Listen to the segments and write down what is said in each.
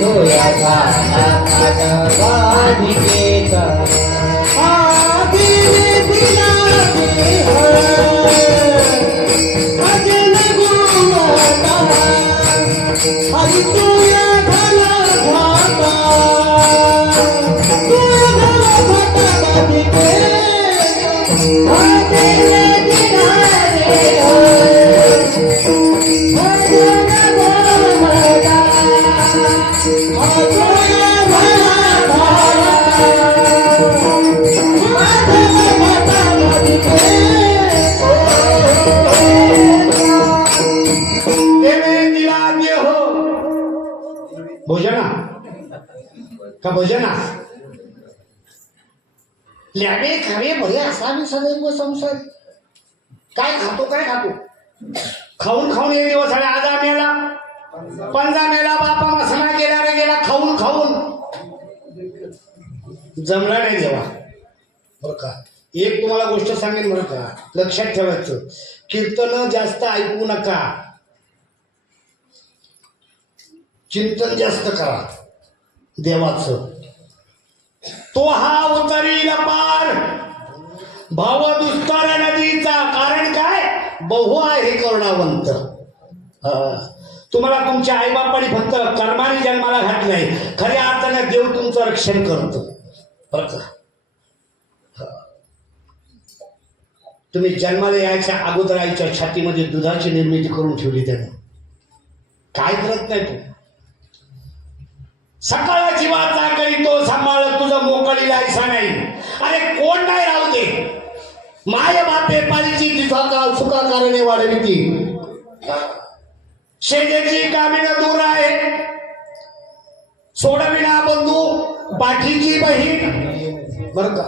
तोयाचा राधिकेचा दिले दिला भजन गुणता हरी तुया झाला घाटा तुया झाला घाटा राधिके दिले दिला रे भोजना का भोजना ल्यावे खावे भले असावी सदैव संसार काय खातो खाऊन खाऊन एक दिवस आले आजा मेला पंजा मेला बापा मसना गेला रे गेला खाऊन खाऊन जमला नाही देवा बरं का एक तुम्हाला गोष्ट सांगेन बरं का लक्षात ठेवायचं कीर्तन जास्त ऐकू नका चिंतन जास्त करा देवाचं तो हा उतरील पार भाव दुस्तर नदीचा कारण काय बहु आहे करुणावंत तुम्हाला तुमच्या आईबापाने फक्त कर्माने जन्माला घातलंय खऱ्या अर्थाने देव तुमचं रक्षण करतो बरं का तुम्ही जन्माला यायच्या अगोदर आईच्या छातीमध्ये दुधाची निर्मिती करून ठेवली त्याने काय करत नाही तू सकाळची वाचा करीतो सांभाळ तुझं मोकळी लायसा नाही अरे कोण नाही राहू दे माय बापे पालीची तिचा काल सुखा कारणे वाढविती शेजेची कामिन दूर आहे सोडविना बंधू पाठीची बहीण बरं का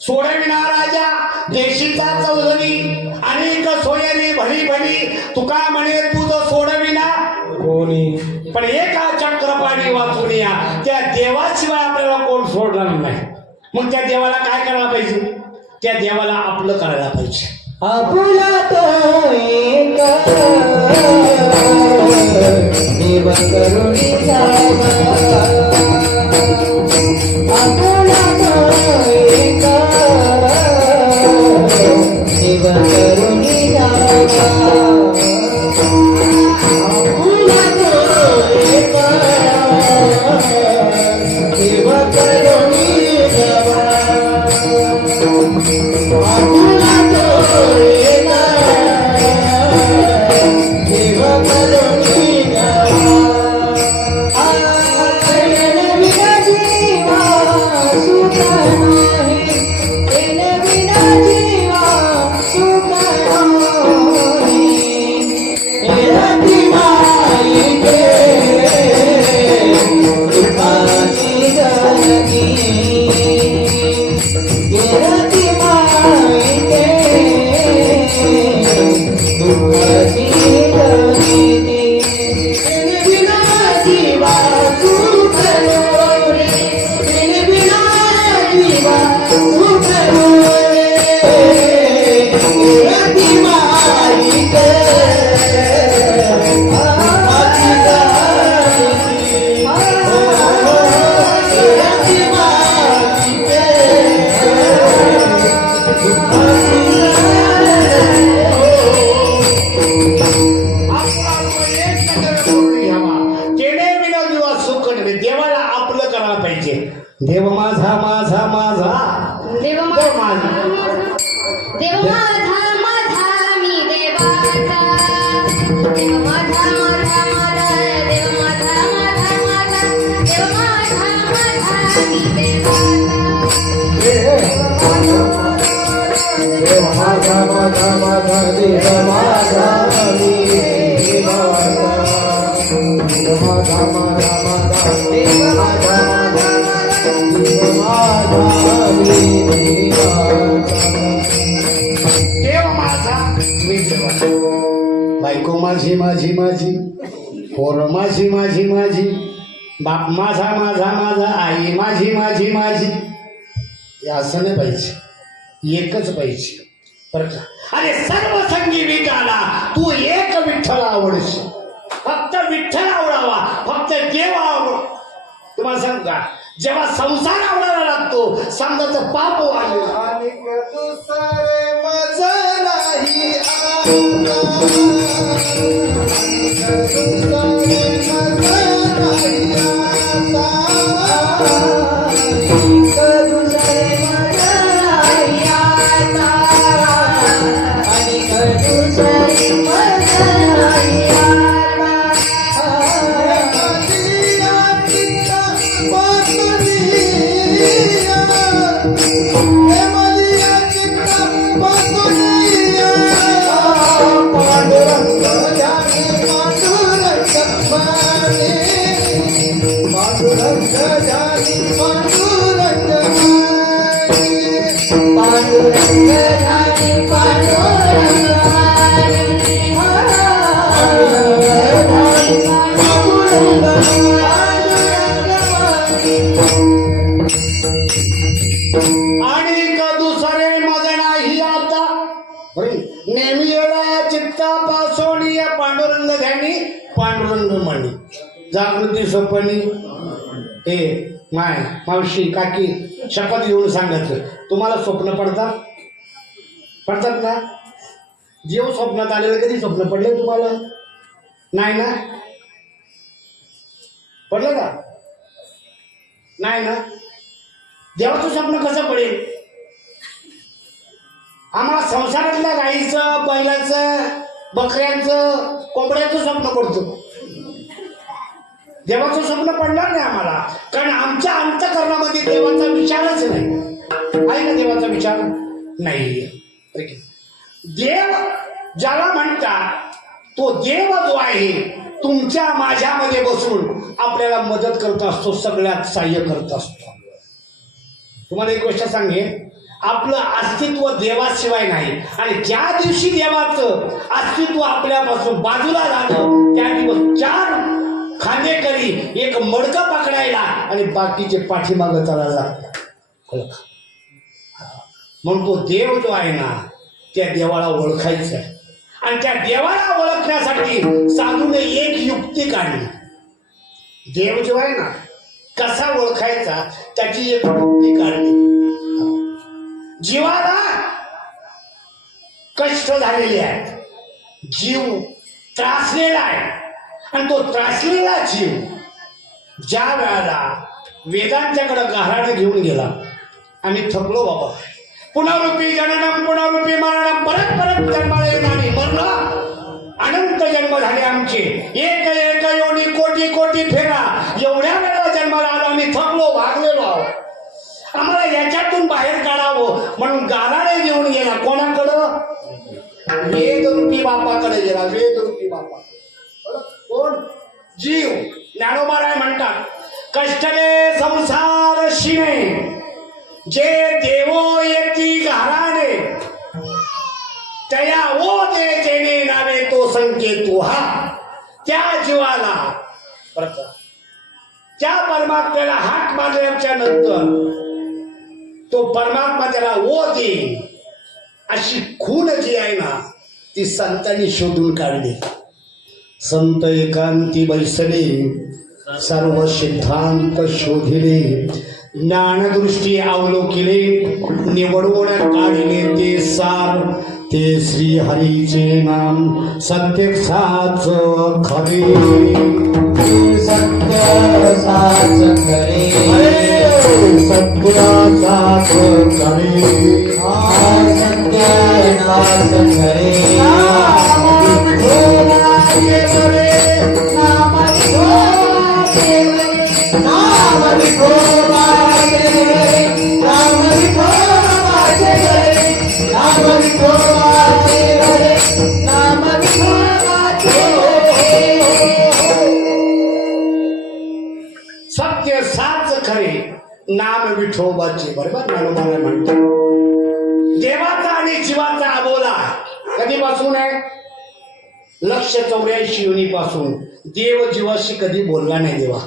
सोडविना राजा देशीचा चौधरी अनेक सोयरी भली भली तुका म्हणे तुझं सोडविना कोणी पण एका चक्रपाणी वाचून या त्या देवाशिवाय आपल्याला कोण सोडणार नाही मग त्या देवाला काय करायला पाहिजे त्या देवाला आपलं करायला पाहिजे आपुला तो एक देव करुणी जावा आपुला तो एक देव करुणी जावा आपुला तो एक देव करुणी जावा आपुला देव माझा माझा माझा देव माझा देव माझा माझा मी देवाचा देव माझा माझा माझा देव माझा माझा माझा देव माझा माझा मी देवाचा देव माझा माझा माझा देव माझा मी देवाचा देव माझा माझा माझा देव माझा देव माझा मी देवाचा बायको माझी माझी माझी पोर माझी माझी माझी बाप माझा माझा माझा आई माझी माझी माझी हे असं नाही पाहिजे एकच पाहिजे बरं का अरे सर्व संगी विकाला तू एक विठ्ठल आवडशील फक्त विठ्ठल आवडावा फक्त देव आवड तुम्हाला सांगू का, जेव्हा संसार आवडायला लागतो समजाचं पाप वाढले. आणि दुसरे मज नाही आता. आणि का दुसरे मज नाही आता. नेहमी येडा चित्तापासून या पांडुरंग ध्यानी पांडुरंग म्हणी. जागृती स्वप्नी हे माय मावशी काकी शपथ घेऊन सांगायचं, तुम्हाला स्वप्न पडतात पडतात ना. जेव स्वप्नात आलेलं कधी स्वप्न पडले तुम्हाला? नाही ना. पडलं का? नाही ना. देवाचं स्वप्न कसं पडेल? आम्हाला संसारातल्या गाईचं, बैलाचं, बकऱ्यांचं, कोंबड्याचं स्वप्न पडतं. देवाचं स्वप्न पडणार नाही आम्हाला, कारण आमच्या अंतःकरणामध्ये देवाचा विचारच नाही. आहे ना देवाचा विचार? नाही. देव ज्याला म्हणतात तो देव जो आहे तुमच्या माझ्यामध्ये बसून आपल्याला मदत करत असतो, सगळ्यात सहाय्य करत असतो. तुम्हाला एक गोष्ट सांगेन, आपलं अस्तित्व देवाशिवाय नाही. आणि ज्या दिवशी देवाचं अस्तित्व आपल्यापासून बाजूला झालं त्या दिवस 4 खांदेकरी एक मडकं पकडायला आणि बाकीचे पाठीमागं चालायला लागतात. म्हणून तो देव जो आहे ना त्या देवाला ओळखायचं आहे. आणि त्या देवाला ओळखण्यासाठी साधूने एक युक्ती काढली. देव जो आहे ना कसा ओळखायचा त्याची एक युक्ती काढली. जीवाला कष्ट झालेले आहेत, जीव त्रासलेला आहे. आणि तो त्रासलेला जीव ज्या वेळाला वेदांच्याकडे गहाण घेऊन गेला, आम्ही थकलो बाबा, पुनरुपी जननम पुनरुपी मरणम, परत परत जन्माला येणं आणि मरणं, अनंत जन्म झाले आमचे, एक एक योनी कोटी कोटी फेरा, एवढ्या वेळेला जन्माला आलो, आम्ही थकलो, भागलेलो आहोत. आम्हाला याच्यातून बाहेर काढावं म्हणून गाराणे घेऊन गेला. कोणाकडं? वेदरूपी बापाकडे गेला. वेदरूपी बापा कोण? जीव. ज्ञानोबा म्हणतात, कष्टले संसार शिणे जे देवो येती घराणे, तया ओ दे जेणे नावे तो संकेतू हा. त्या जीवाला त्या परमात्म्याला हात मारल्याच्या नंतर तो परमात्मा त्याला ओ देईल अशी खूण जी आहे ना ती संतांनी शोधून काढली. संत एकांती बैसले सर्व सिद्धांत शोधिले, ज्ञानदृष्टी अवलोकिले, निवडून काढले ते सार, ते श्री हरीचे नाम सत्य साच खरे. सत्य साच खरे, सत्य साच खरे, सत्य नाच खरे. सत्य साच खरे नाम विठोबाचे. बरोबर ज्ञानोबाला म्हणतो. देवाचा आणि जीवाचा अबोला कधीपासून आहे? 184 योनीपासून. देव जीवाशी कधी बोलला नाही देवा.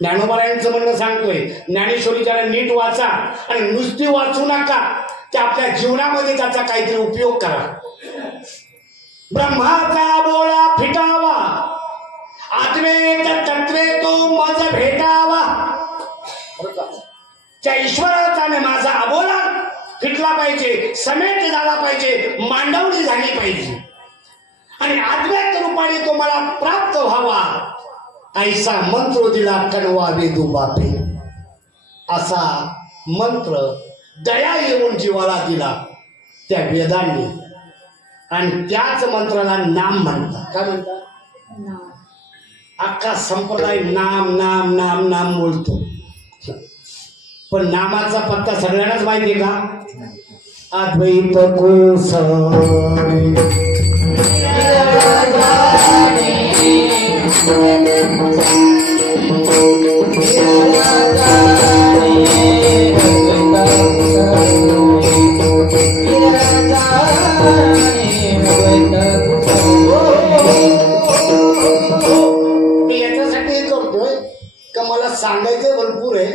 ज्ञानोबारायांचं म्हणणं सांगतोय, ज्ञानेश्वरीच्या नीट वाचा आणि नुसती वाचू नका, त्या आपल्या जीवनामध्ये त्याचा काहीतरी उपयोग करा. ब्रह्माचा बोळा फिटावा, आत्मे तत्वे तो मज भेटावा, त्या ईश्वराचा माझा अबोला फिटला पाहिजे, समेट झाला पाहिजे, मांडवणी झाली पाहिजे आणि आत्म्यात रूपाने तो मला प्राप्त व्हावा ऐसा मंत्र दिला कणवा वेदू बापे. असा मंत्र दया येऊन जीवाला दिला त्या वेदांनी आणि त्याच मंत्राला नाम म्हणतात. काय म्हणतात? अख्खा संप्रदाय नाम नाम नाम नाम बोलतो, पण नामाचा पत्ता सगळ्यांनाच माहिती आहे का? अद्वैत कोसळे मी याच्यासाठी करतोय का मला सांगायचं भरपूर आहे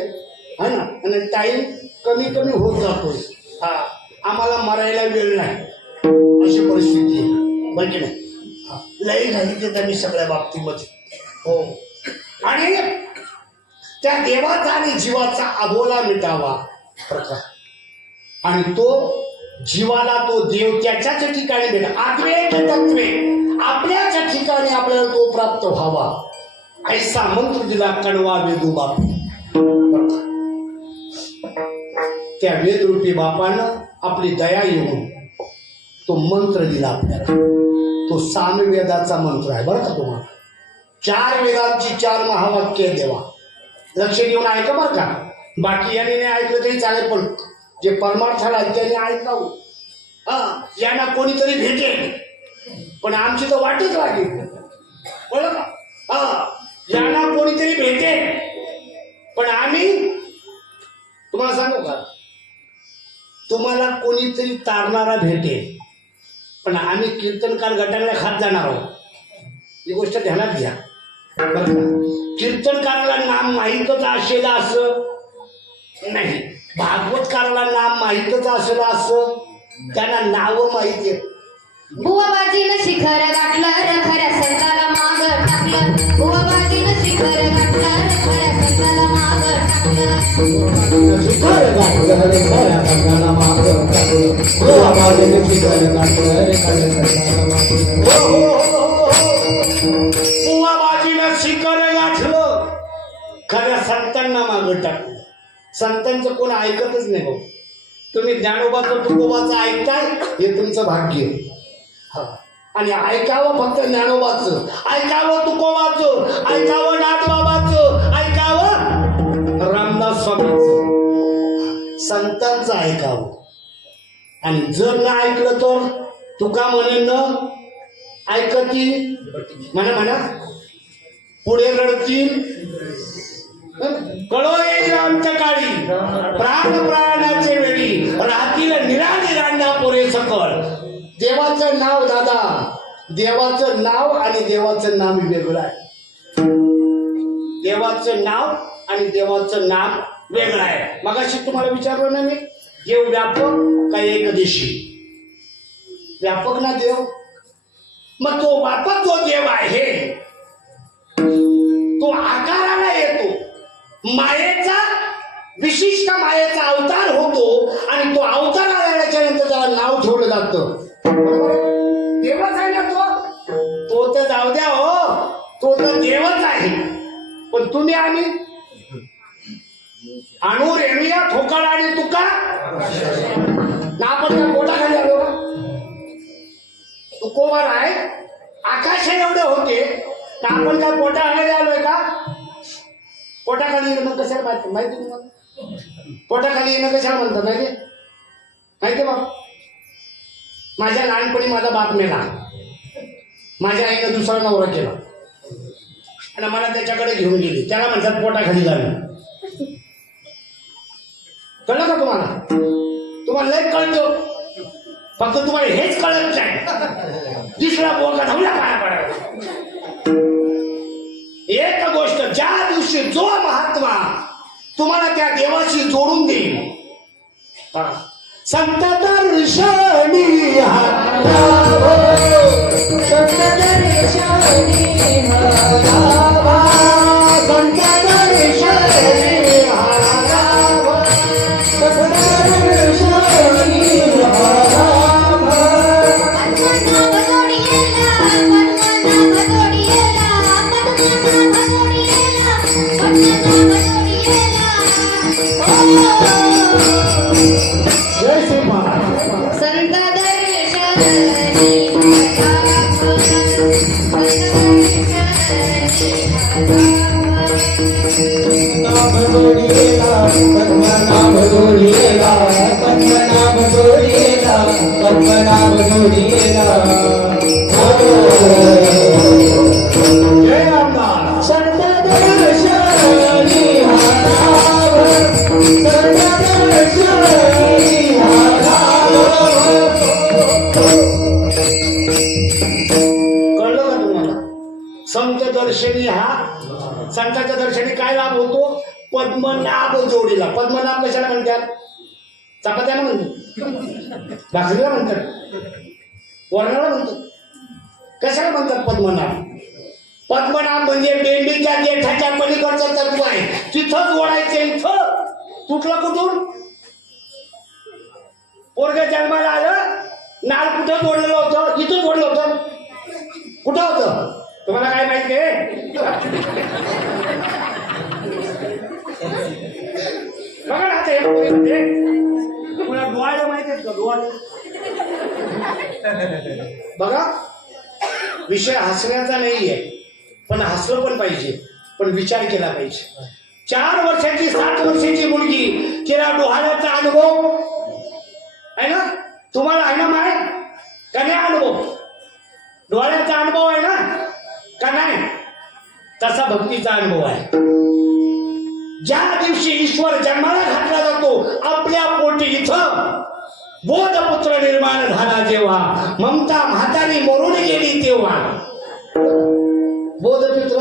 है ना, आणि टाइम कमी कमी होत जातोय. हा, आम्हाला मरायला वेळ नाही अशी परिस्थिती आहे, बरं की नाही? लई घाली त्यांनी सगळ्या बाबतीमध्ये. हो, आणि त्या देवाचा आणि जीवाचा अबोला मिटावा प्रकार आणि तो जीवाला तो देव त्याच्याच ठिकाणी भेटा. आत्मे तत्वे आपल्याच ठिकाणी आपल्याला तो प्राप्त व्हावा ऐसा मंत्र दिला कणवा वेदू बापू. त्या वेदरूपी बापानं आपली दया येऊन तो मंत्र दिला आपल्याला. तो सामवेदाचा मंत्र आहे बरं का तुम्हाला. 4 वेदांची 4 महावाक्य देवा. लक्ष देऊन ऐका बरं का. बाकी यांनी नाही ऐकलं तरी चालेल, पण जे परमार्थाला आहेत त्यांनी ऐकावं. हा, यांना कोणीतरी भेटेल पण आमची तर वाटच लागेल बरं का. हा, यांना कोणीतरी भेटेल पण आम्ही तुम्हाला सांगू का, तुम्हाला कोणीतरी तारणारा भेटेल पण आम्ही कीर्तनकार गटाला खात जाणार आहोत. ही गोष्ट ध्यानात घ्या बरं का. कीर्तनकाराला नाम माहीतच असेल असं नाही, भागवतकाराला नाम माहीतच असेल असं त्यांना नाव माहिती आहे. बुवाबाजीनं शिखर गाठलं र खऱ्या संताला माग टाकलं. बुवाबाजीनं शिखर गाठलं र खऱ्या संताला माग टाकलं. शिखर गाठलं रे खऱ्या संताला माग टाकलं. बुवाबाजीनं शिखर गाठलं रे खऱ्या संताला माग टाकलं. बुवाबाजीनं शिखर गाठलं खऱ्या संतांना मागं टाकलं. संतांचं कोण ऐकतच नाही भाऊ. तुम्ही ज्ञानोबाचं तुकोबाचं ऐकताय हे तुमचं भाग्य. हा, आणि ऐकावं फक्त ज्ञानोबाचं, ऐकावं तुकोबाचं, ऐकावं नाथबाबाचं, ऐकावं रामदास स्वामीचं, संतांचं ऐकावं. आणि जर न ऐकलं तर तुका म्हणेन न ऐकती म्हणा म्हणा पुढे रडतील कळो येईल अंतकाळी प्राण प्राणाचे वेळी राहतील निरानिरांना पुरे सकळ. देवाचं नाव दादा, देवाचं नाव आणि देवाचं नाम वेगळं आहे. देवाचं नाव आणि देवाचं नाम वेगळं आहे. मगाशी तुम्हाला विचारलं ना मी, देव व्यापक का एकदेशी? व्यापक ना देव. मग तो व्यापक जो देव आहे तो आकाराला येतो, मायेचा विशिष्ट मायेचा अवतार होतो आणि तो अवतार आल्याच्या नंतर त्याला नाव ठेवलं जातं. देवच आहे ना तो तर जाऊ द्या हो, तो तर देवच आहे. पण तुम्ही आम्ही आणू रेमिया ठोकळ आणि तुका ना आपण त्या पोटाखाली आलो का? तुकोवर आहे आकाश एवढे होते ना आपण काय पोटाखाली आलोय का? पोटाखाली येणं कशाला माहिती तुम्हाला? पोटाखाली येणं कशाला म्हणतात माहिती बा. माझ्या लहानपणी माझा बाप मेला, माझ्या आईनं दुसरा नवरा केला आणि मला त्याच्याकडे घेऊन गेली. त्याला म्हणतात पोटाखाली जाणं. कळलं का तुम्हाला? तुम्हाला लय कळतं, फक्त तुम्हाला हेच कळत नाही. दुसरा बोका धावला पाया पडायला. एक गोष्ट, ज्या दिवशी जो महात्मा तुम्हाला त्या देवाशी जोडून देईल, संत दर्शनी हारावा, संत दर्शनी हारावा, संत दर्शनी हारावा. जय श्री महाराज. संत दर्शनी नाम जोडिएला पद्मनाभ जोडिएला पद्मनाभ जोडिएला पद्मनाभ जोडिएला जय रामदास. संत दर्शनी हा नाव संत दर्शनी हा नाव कळलं का तुम्हाला? संत दर्शनी हा संतांच्या दर्शनी काय लाभ होतो? पद्मनाभ जोडीला. पद्मनाभ कशाला म्हणतात? चपात्याला म्हणतात, भाकरीला म्हणतात, वर्णाला म्हणतात. कशाला म्हणतात पद्मनाभ? पद्मनाभ म्हणजे बेंडीच्या जेठाच्या पलीकडचं तत्व आहे. तिथं जोडायचं. इथं तुटलं कुठून? पोरग जन्माला आलं, नाळ कुठं जोडलेलं होतं? इथं जोडलं होतं. कुठं होतं तुम्हाला काय माहिती आहे? बघा ना आता तुम्हाला डोळ्याला माहिती आहेत का? डोळ्याला बघा, विषय हसण्याचा नाहीये, पण हसलं पण पाहिजे, पण विचार केला पाहिजे. 4 वर्षाची 7 वर्षाची मुलगी, तिला डोहाळ्याचा अनुभव आहे ना? तुम्हाला आहे ना माय का नाही अनुभव? डोळ्याचा अनुभव आहे ना का नाही? तसा भक्तीचा अनुभव आहे. ज्या दिवशी ईश्वर जन्माला घातला जातो आपल्या पोटी, इथं बोधपुत्र निर्माण झाला जेव्हा, ममता म्हातारी मरून गेली तेव्हा. बोधपुत्र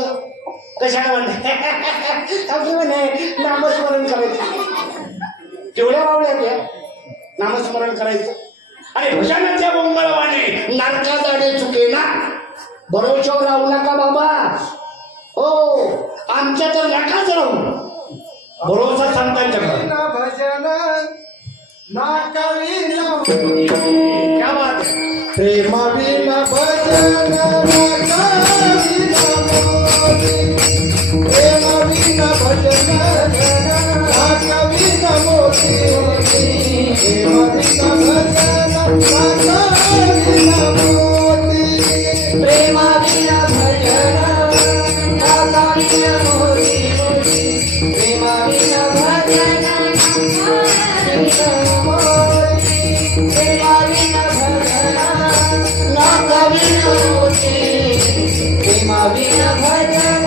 कशाला म्हणते? नामस्मरण करायचं. केवढ्या बावड्या त्या नामस्मरण करायचं. आणि भजनाच्या मंगळवाने नारका जाणे चुके ना. भरोशावर राहू नका बाबा. हो, आमच्या तर नकाच राहू. भरोसा संतांच्या भजन नाकाविना क्या बात है. प्रेमाविना भजन नाकाविना मोती प्रेमाविना भजन नाकाविना मोती प्रेमाविना भजन नाकाविना मोती प्रेमाविना भजन नाकाविना मोती प्रेमाविना भजन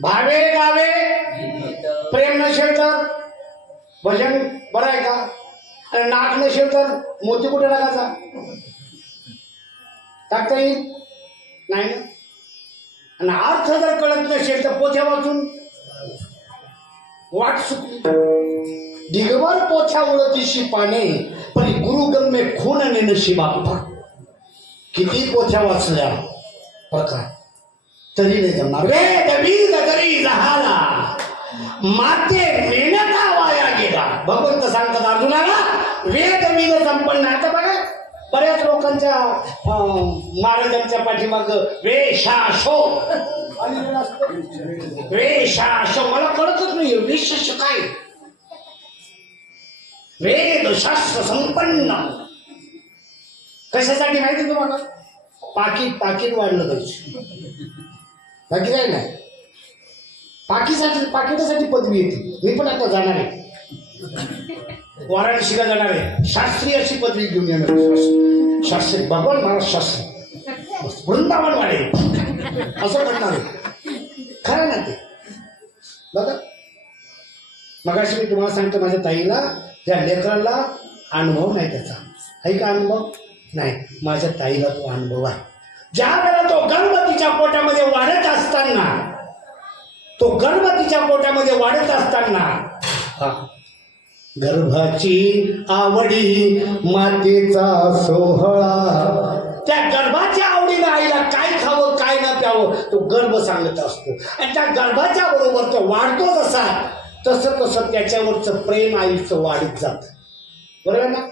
भावे गावे प्रेम नसेल तर भजन बरं आहे का? आणि नाक नसेल तर मोती कुठे टाकायचा? टाकता येईल नाही ना. आणि अर्थ जर कळत नसेल तर पोथ्या वाचून वाट सुटली. दिगभर पोथ्या उडतीशी पाने पण गुरुगम्य खून आणि नशिबाप्पा. किती पोथ्या वाचल्या बघा तरी नाही जमणार. वेद बीज जरी झाला माते मेहनता वाया गेला. भगवंत सांगतात अर्जुनाला वेद बीज संपन्न. आता बघा बऱ्याच लोकांच्या महाराजांच्या पाठीमाग वेशाशो वेशाशो मला कळतच नाही वेश काय वेदशास्त्र संपन्न कशासाठी माहिती तुम्हाला पाकिट वाढलं पाहिजे बाकी काय नाही पाकिटासाठी पदवी येते मी पण आता जाणार आहे वाराणसीला जाणार आहे शास्त्री अशी पदवी घेऊन येणार शास्त्री भगवान महाराज शास्त्री वृंदावन वाढेल असं म्हणणार आहे खरं ना ते बघा मगाशी मी तुम्हाला सांगतो माझ्या ताईला त्या लेकराला अनुभव नाही त्याचा आहे का अनुभव नाही माझ्या ताईला तो अनुभव आहे ज्या वेळेला तो गर्भवतीच्या पोटामध्ये वाढत असताना गर्भाची आवडी मातेचा सोहळा त्या गर्भाच्या आवडीनं आईला काय खावं काय न प्यावं तो गर्भ सांगत असतो आणि त्या गर्भाच्या बरोबर तो वाढतो जसा तसं त्याच्यावरचं प्रेम आईचं वाढत जात बरोबर ना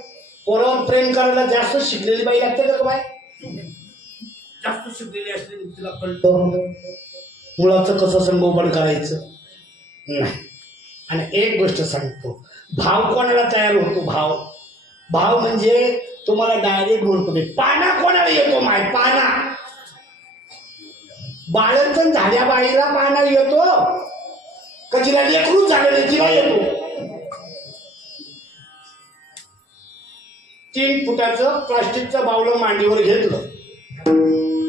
पोरावर प्रेम करायला जास्त शिकलेली बाई लागते का बाय जास्त शिकलेली असली तिला कळतं मुलाचं कसं संगोपन करायचं नाही आणि एक गोष्ट सांगतो भाव कोणाला तयार होतो भाव म्हणजे तुम्हाला डायरेक्ट म्हणतो मी पाना कोणाला येतो माय पाना बाळंतण झाल्या बाईला पाना येतो का तिला लेकरूच झालं नाही तिला येतो 3 फुटाचं प्लास्टिकचं बावलं मांडीवर घेतलं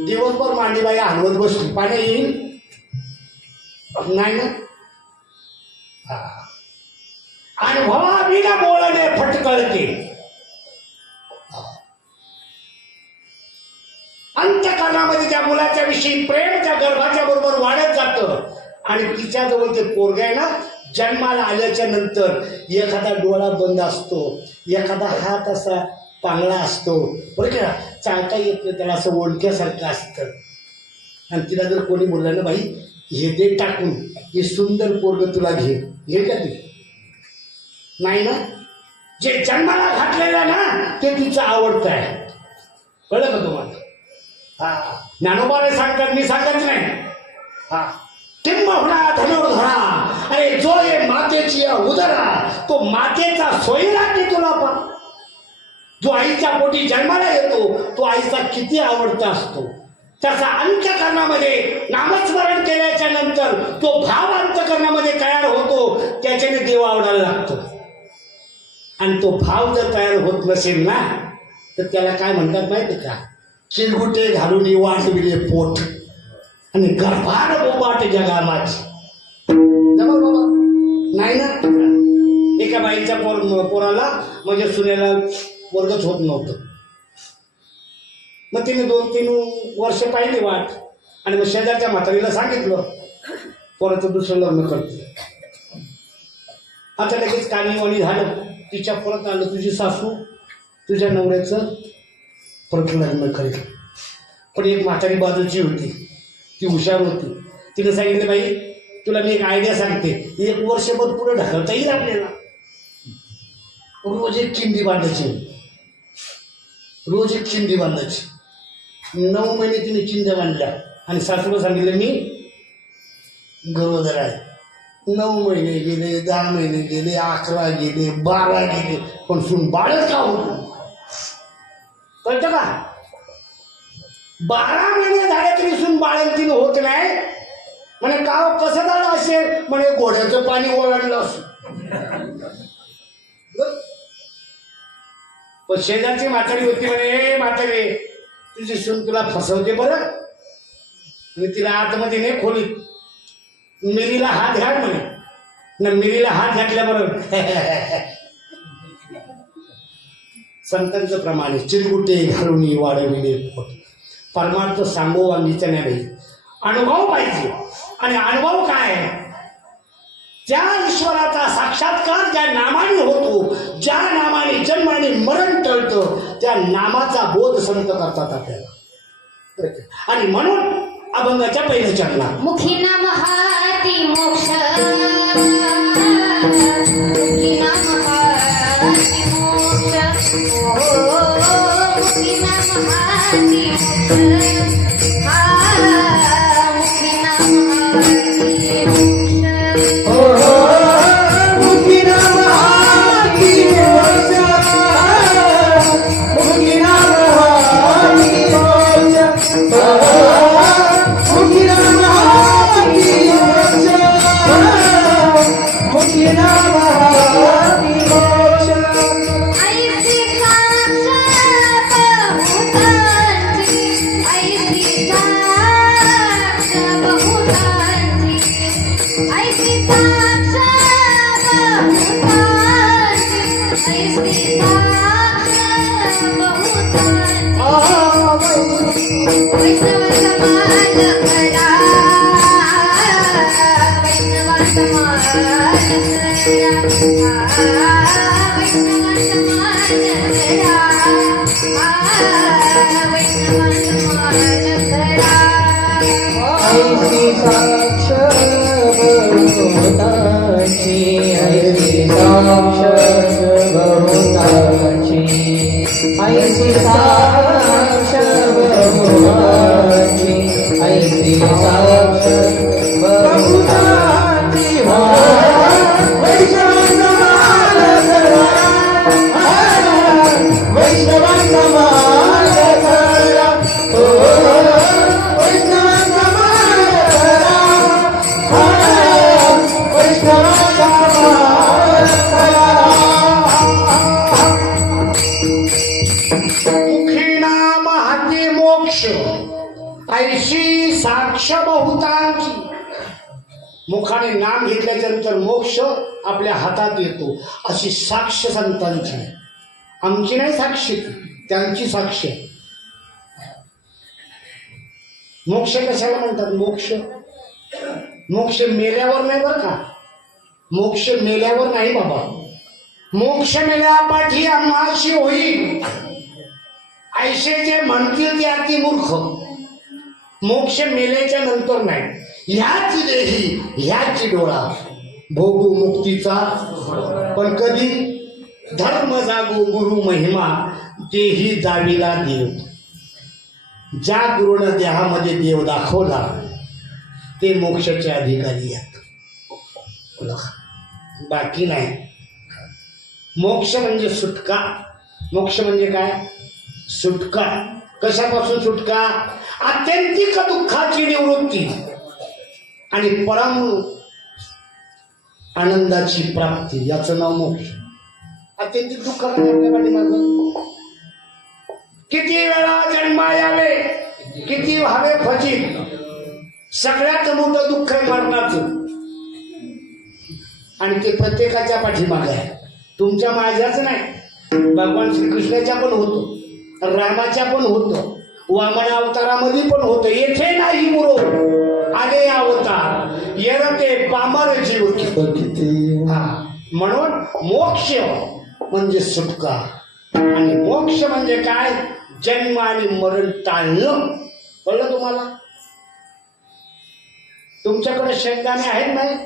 दिवसभर मांडीबाई हलवत बसली पाणी येईल नाही ना अनुभवा बिना बोलणे फटकळते अंतःकरणामध्ये त्या मुलाच्या विषयी प्रेम त्या गर्भाच्या बरोबर वाढत जातं आणि तिच्याजवळ ते पोरग आहे ना जन्माला आल्याच्या नंतर एखादा डोळा बंद असतो एखादा हात असा पांगळा असतो बरं का चालता येत नाही त्याला असं ओळख्यासारखं असतं आणि तिला जर कोणी बोललं ना बाई हे दे टाकून हे सुंदर पोरग तुला घे का ते नाही ना जे जन्माला घातलेलं ना ते तिचं आवडतं आहे कळलं का तुम्हाला हा ज्ञानोबाने सांगतात मी सांगत नाही हा किंबहुना धनुर्धरा अरे जो ये मातेची उदरा तो मातेचा सोयीला तुला पा जो आईच्या पोटी जन्माला येतो तो आईचा किती आवडता असतो त्याचा अंतःकरणामध्ये नामस्मरण केल्याच्या नंतर तो भाव अंतःकरणामध्ये तयार होतो त्याच्याने देव आवडायला लागतो आणि तो भाव जर तयार होत नसेल ना तर त्याला काय म्हणतात माहिती का चिलगुटे घालून वाढविले पोट आणि गर्भार बोबाट जगा माझी बाबा नाही ना एका बाईच्या पोराला म्हणजे सुनेला वर्गच होत नव्हतं मग तिने 2-3 वर्ष पाहिली वाट आणि मग शेजारच्या म्हातारीला सांगितलं पोराचं दुसरं लग्न करते आता लगेच कानीवाणी झालं तिच्या परत आलं तुझी सासू तुझ्या नवऱ्याचं परत लग्न करेल पण एक म्हातारी बाजूची होती ती हुशार होती तिने सांगितलं बाई तुला मी एक आयडिया सांगते 1 वर्षभर पुढे ढकलता येईल आपल्याला रोज एक चिंदी बांधायची 9 महिने तिने चिंध्या बांधल्या आणि सासूला सांगितलं मी गरोदर आहे 9 महिने गेले 10 महिने गेले 11 गेले 12 गेले पण सून बाळच का होत कळतं का 12 महिने झाले तरी सून बाळंतीन होत नाही म्हणे का कसं झालं असेल म्हणे घोड्याचं पाणी ओलांडलं असं पण शेजारची म्हातारी होती म्हणे म्हातारी तुझी सून तुला फसवते बरं आणि तिला आतमध्ये नाही खोलीत मिरीला हात घाल म्हणे ना मिरीला हात घातल्याबरोबर संतांचं प्रमाणे चिरगुटे घालून वाढविले पोट परमार्थ सांगो वांगीच्या नाही अनुभव पाहिजे आणि अनुभव काय त्या ईश्वराचा साक्षात्कार ज्या नामाने होतो ज्या नामाने जन्म आणि मरण टळतं त्या नामाचा बोध संत करतात आपल्याला आणि म्हणून अभंगाच्या पहिल्या चरणात मुखी नाम हाती मोक्ष मुखी नाम हाती मोक्ष ऐशी साक्ष बहुतांची. मुखाने नाम घेतल्याच्या नंतर मोक्ष आपल्या हातात येतो अशी साक्ष संतांची. आमची नाही साक्षी, त्यांची साक्ष. मोक्ष कशाला म्हणतात? मोक्ष मोक्ष मेल्यावर नाही बरं का. मोक्ष मेल्यावर नाही बाबा. मोक्ष मेल्यापाठी आम्हाशी होईल ऐसे जे म्हणतील ते अति मूर्ख. मोक्ष मेल्याच्या नंतर नाही. ह्याच देही ह्याच डोळा भोगू मुक्तीचा. पण कधी? धर्म जागो गुरु महिमा तेही जावीला देव. ज्या गुरुनं देहामध्ये देव दाखवला ते मोक्षाचे अधिकारी आहेत, बाकी नाही. मोक्ष म्हणजे सुटका. मोक्ष म्हणजे काय? सुटका. कशापासून सुटका? आत्यंतिक दुःखाची निवृत्ती आणि परम आनंदाची प्राप्ती, याचं नाव मोक्ष. आत्यंतिक दुःख आपल्या पाठीमागं किती वेळा जन्मा यावे, किती व्हावे फजित. सगळ्यात मोठं दुःख आहे मरणाचं आणि ते प्रत्येकाच्या पाठीमागे आहे. तुमच्या माझ्याच नाही, भगवान श्रीकृष्णाच्या पण होतो, रामाच्या पण होतं, वामन अवतारामध्ये पण होतं. येथे नाही मुरो आले अवतार येरते पामर जीव किती. म्हणून मोक्ष म्हणजे सुटका. आणि मोक्ष म्हणजे काय? जन्म आणि मरण टाळणं. कळलं तुम्हाला? तुमच्याकडे शेंगदाणे आहेत नाही?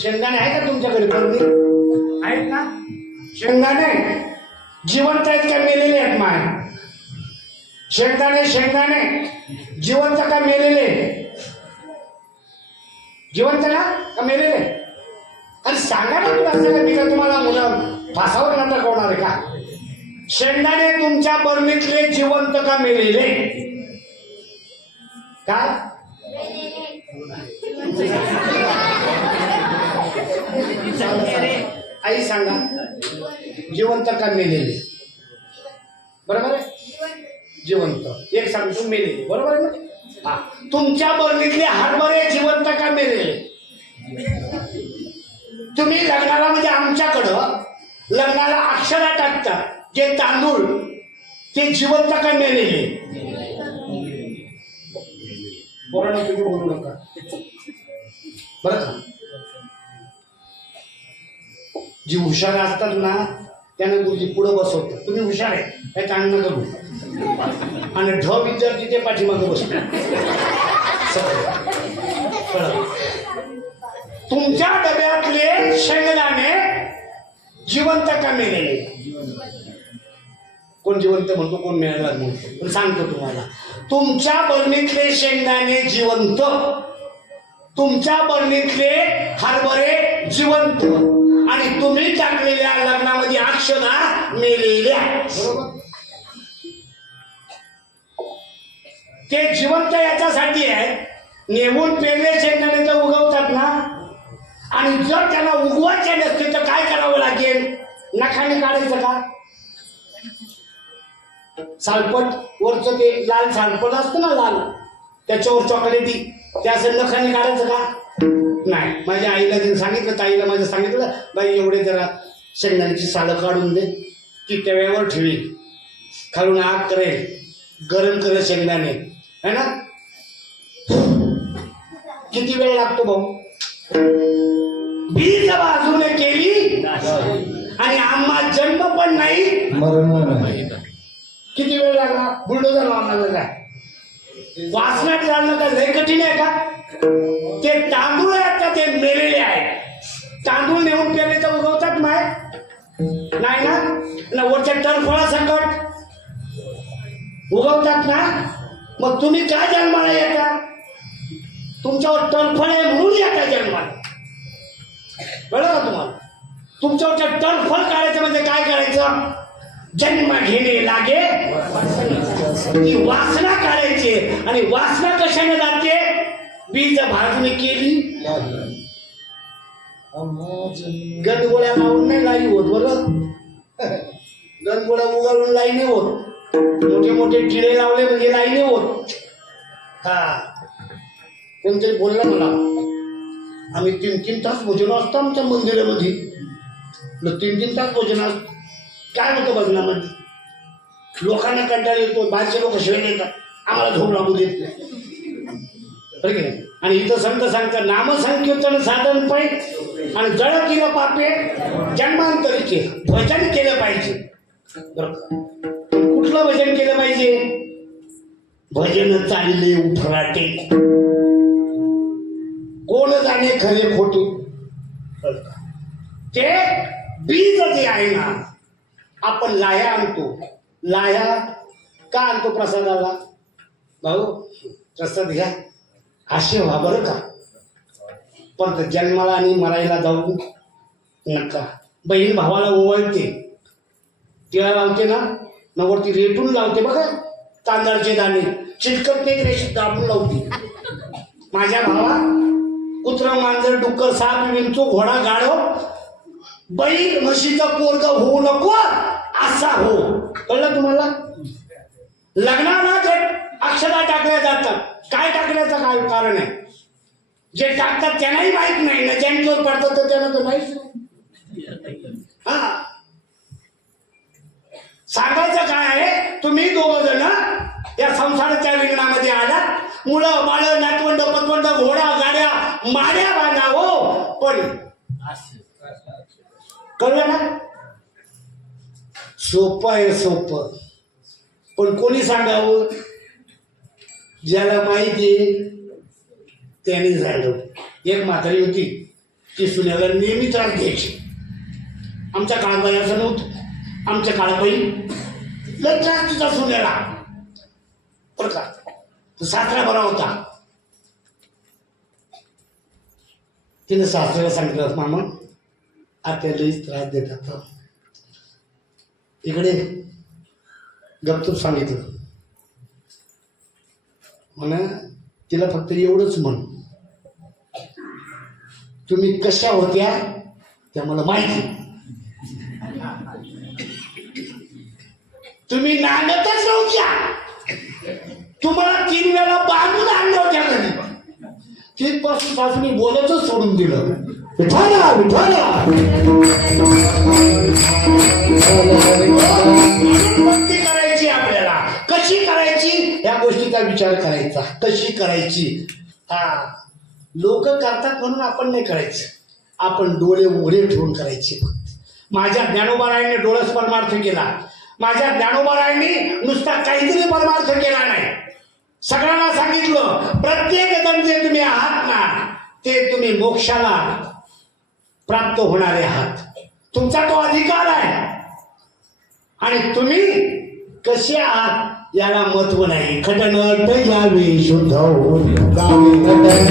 शेंगदाणे आहे का तुमच्याकडे? आहेत ना शेंगदाणे? जिवंत आहेत का मेलेले आहेत? माय शेंगदाणे शेंगदाणे जिवंत का मेलेले? जिवंत ना का मेलेले? आणि सांगा ना तुला असं मी का तुम्हाला मुलं फासावर नाटक होणार आहे का? शेंगदाणे तुमच्या बरणीतले जिवंत का मेलेले? काय आई सांगा, जिवंत का मेलेले? बरोबर आहे, जिवंत. एक सांगतो मेलेले, बरोबर आहे ना? हा, तुमच्या बरणीतले हरभरे जिवंत का मेलेले? तुम्ही लग्नाला म्हणजे आमच्याकडं लग्नाला अक्षरा टाकता जे तांदूळ, ते जिवंत का मेलेले? पोरांना तुम्ही बोलू नका बरं का. जी हुशार असतात ना त्यांना गुरुजी पुढे बसवतात. तुम्ही हुशार आहे काय ताण नका करू. आणि ढ विद्यार्थी ते पाठीमागे बसतात. तुमच्या डब्यातले शेंगदाणे जिवंत का मेलेले? कोण जिवंत म्हणतो, कोण मेला म्हणतो. पण सांगतो तुम्हाला, तुमच्या बरणीतले शेंगदाणे जिवंत, तुमच्या बरणीतले हरभरे जिवंत, आणि तुम्ही टाकलेल्या लग्नामध्ये अक्षदा मेलेल्या. बरोबर? ते जिवंत याच्यासाठी आहे, नेमून पेरले शेंगदाणे तर उगवतात ना. आणि जर त्याला उगवायचे नसते तर काय करावं लागेल? नखाने काढायचं का? सालपट वरचं ते लाल सालपट असतं ना, लाल, त्याच्यावर चॉकलेटी, ते असं नखाने काढायचं का? नाही. माझ्या आईला तिने सांगितलं, ताईला माझ्या सांगितलं, बाई एवढे जरा शेंगदाण्याची सालं काढून दे, ती तव्यावर ठेवी, खालून आग करेल, गरम करेल शेंगदाणे, है ना. किती वेळ लागतो भाऊ? बीज बाजूने केली आणि आम्हा जन्म पण नाही, मरण नाही. किती वेळ लागला? बुलडोजर लावणार काय? वाचण्यात जाणं काय लय कठीण आहे का? ते तांदूळ आहेत का, ते मेलेले आहेत. तांदूळ नेऊन पेरले तर उगवतात माय? नाही ना. वरच्या टरफळा संकट उगवतात ना. मग तुम्ही काय जन्माला येता? तुमच्यावर टरफळ आहे म्हणून येता जन्माला. कळलं का तुम्हाला? तुमच्यावरच्या टरफळ काढायचं म्हणजे काय करायचं? जन्म घेणे लागे ती वासना काढायची. आणि वासना कशाने जाते? बीज भाजणी केली, गणगोळ्या लावून नाही लाई होत. बरं, गणगोळ्या उगाळून लाई नाही होत. मोठे मोठे टिळे लावले म्हणजे लाई नाही होत. हा, कोणतरी बोलला मला, आम्ही 3-3 तास भोजन असतो आमच्या मंदिरामध्ये. 3-3 तास भोजन असतो. काय होतं भजनामध्ये? लोकांना कंटाळा येतो, बाहेरचे लोक शिवाय येतात, आम्हाला झोप लागू देत नाही. बरं की नाही? आणि इथं संत सांगतात, नामसंकीर्तन साधन पाय आणि जळ केलं पापे जन्मांतरीचे. भजन केलं पाहिजे. बरं, कुठलं भजन केलं पाहिजे? भजन चालले उठराटे, कोण जाणे खरे खोटे. ते बीज जे आहे ना, आपण लाह्या आणतो. लाह्या का आणतो प्रसादाला? भाऊ प्रसाद घ्या असे व्हा बरं का. पण जन्माला आणि मरायला जाऊ नका. बहीण भावाला ओवाळते, तिला लावते ना, नवरती रेटून लावते बघा, तांदळाचे दाणे चिटकत नाही, रेशीत दाबून लावते. माझ्या भावा, कुत्र मांजर डुक्कर साप विंचू घोडा गाढव बैल म्हशीचं पोरग होऊ नको असा हो. कळलं तुम्हाला? लग्नाला जे अक्षता टाकल्या जातात, काय टाकण्याचं काय कारण आहे? जे टाकतात त्यांनाही माहित नाही ना, ज्यांच्यावर पडतात तर त्यांना तर माहित नाही. हा, सांगायचं काय आहे? तुम्ही दोघ जण या संसाराच्या विघ्नामध्ये आलात. मुलं बाळ नातवंड पतवंड घोडा गाड्या माड्या बांधा हो. पण कळलं ना? सोपं आहे, सोपं. पण कोणी सांगावं? ज्याला माहिती आहे त्याने झालं. एक म्हातारी होती, ती सुन्याला नेहमी त्रास द्यायची. आमच्या काळाबाई असं नव्हतं. आमच्या काळाबाई लय त्रास तिचा सुन्याला, बरं का. सासरा बरा होता. तिने सासऱ्याला सांगितलं, मामा आता लईच त्रास देतात. इकडे गपचूप सांगितलं म्हणा, तिला फक्त एवढंच म्हण, तुम्ही कशा होत्या त्या मला माहिती. तुम्ही नांदतच नव्हत्या. तुम्हाला 3 वेळा बांधून आणलं होत्या घरी. तिथपासून सासूने बोलायचं सोडून दिलं. विठाला विठाला भक्ती करायची आपल्याला. कशी करायची या गोष्टीचा विचार करायचा. कशी करायची? हा, लोक करतात म्हणून आपण नाही करायचं. आपण डोळे उघडे ठेवून करायचे. माझ्या ज्ञानोबारायांनी डोळस परमार्थ केला. माझ्या ज्ञानोबारायांनी नुसता काहीतरी परमार्थ केला नाही. सगळ्यांना सांगितलं, प्रत्येक जण जे तुम्ही आहात ना, ते तुम्ही मोक्षाला प्राप्त होणारे आहात. तुमचा तो अधिकार आहे. आणि तुम्ही कसे आहात याला महत्व नाही. खटनट यावे शुद्ध होऊन गावे. खटनट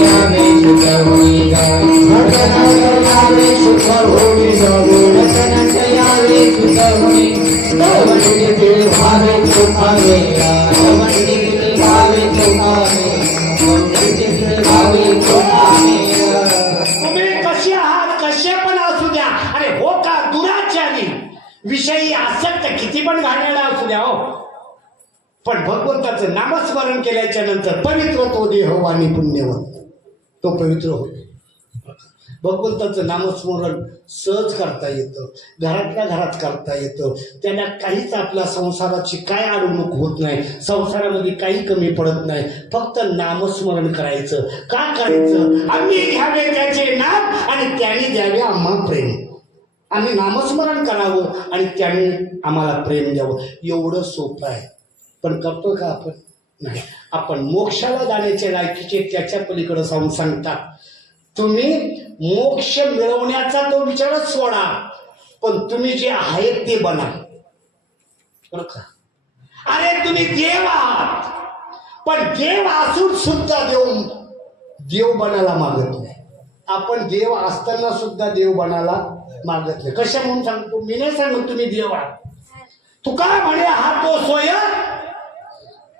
यावे शुद्ध होई गावे. खटनट यावे शुद्ध होई गावे. खटनट यावे शुद्ध होई गावे. भावे चोखावे भावे चोखावे भावे चोखावे. तुम्ही कसे आहात कसे पण असू द्या. अरे हो का दुराचारी विषयी आसक्त किती पण घाललेला असू द्या हो, पण भगवंताचं नामस्मरण केल्याच्या नंतर पवित्र तो देह आणि पुण्यवंत तो पवित्र होतो. भगवंताचं नामस्मरण सहज करता येतं, घरातल्या घरात करता येतं. त्याला काहीच आपल्या संसाराची काय अडवणूक होत नाही, संसारामध्ये काही कमी पडत नाही. फक्त नामस्मरण करायचं. का करायचं? आम्ही घ्यावे त्याचे नाम आणि त्याने द्यावे आम्हा प्रेम. आम्ही नामस्मरण करावं आणि त्याने आम्हाला प्रेम द्यावं. एवढं सोपं आहे. पण करतो का आपण? नाही. आपण मोक्षाला जाण्याचे लायकीचे त्याच्या पलीकडे जाऊन सांगतात. तुम्ही मोक्ष मिळवण्याचा तो विचारच सोडा, पण तुम्ही जे आहेत ते बना. बरं का? अरे तुम्ही देव आहात, पण देव असून सुद्धा देव बनायला मागत नाही. आपण देव असताना सुद्धा देव बनायला मागत नाही. कशा म्हणून सांगतो? मी नाही सांगतो तुम्ही देव आहात. तुका म्हणे हा तो स्वयं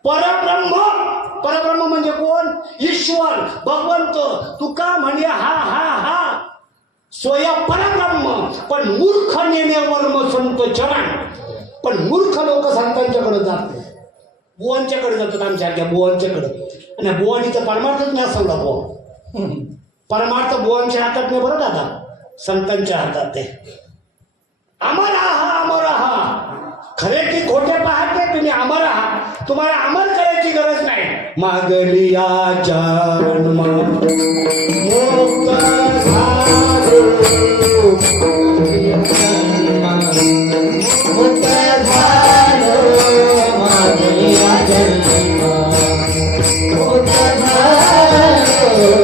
परब्रह्म. परब्रह्म म्हणजे कोण? ईश्वर, भगवंत. तुका म्हणे हा हा हा स्वयं परब्रह्म. पण मूर्ख नेणे वर्म संत चरण. पण मूर्ख लोक संतांच्याकडे जात नाही, बुवांच्याकडे जातात. आमच्या बुवांच्याकडे. आणि बुवानीचा परमार्थच नाही असला बुवा. परमार्थ बुवांच्या हातात नाही बरं दादा, संतांच्या हातात आहे. अमर आहा अमर आहा. खरे की खोटे पाहते तुम्ही अमर आहात. तुम्हाला अमर करायची गरज नाही. मागलिया जन्म मुक्त झालो. मुक्त झालो मागलिया जन्म. मुक्त झालो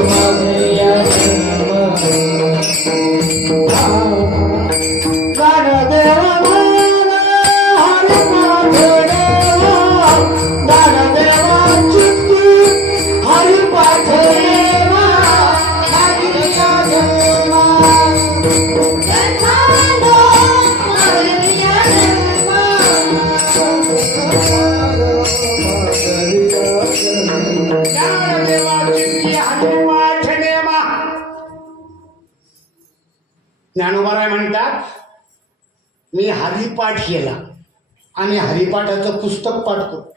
मागलिया जन्म. ज्ञानोबाराय म्हणतात, मी हरिपाठ केला आणि हरिपाठाचं पुस्तक पाठ करतो.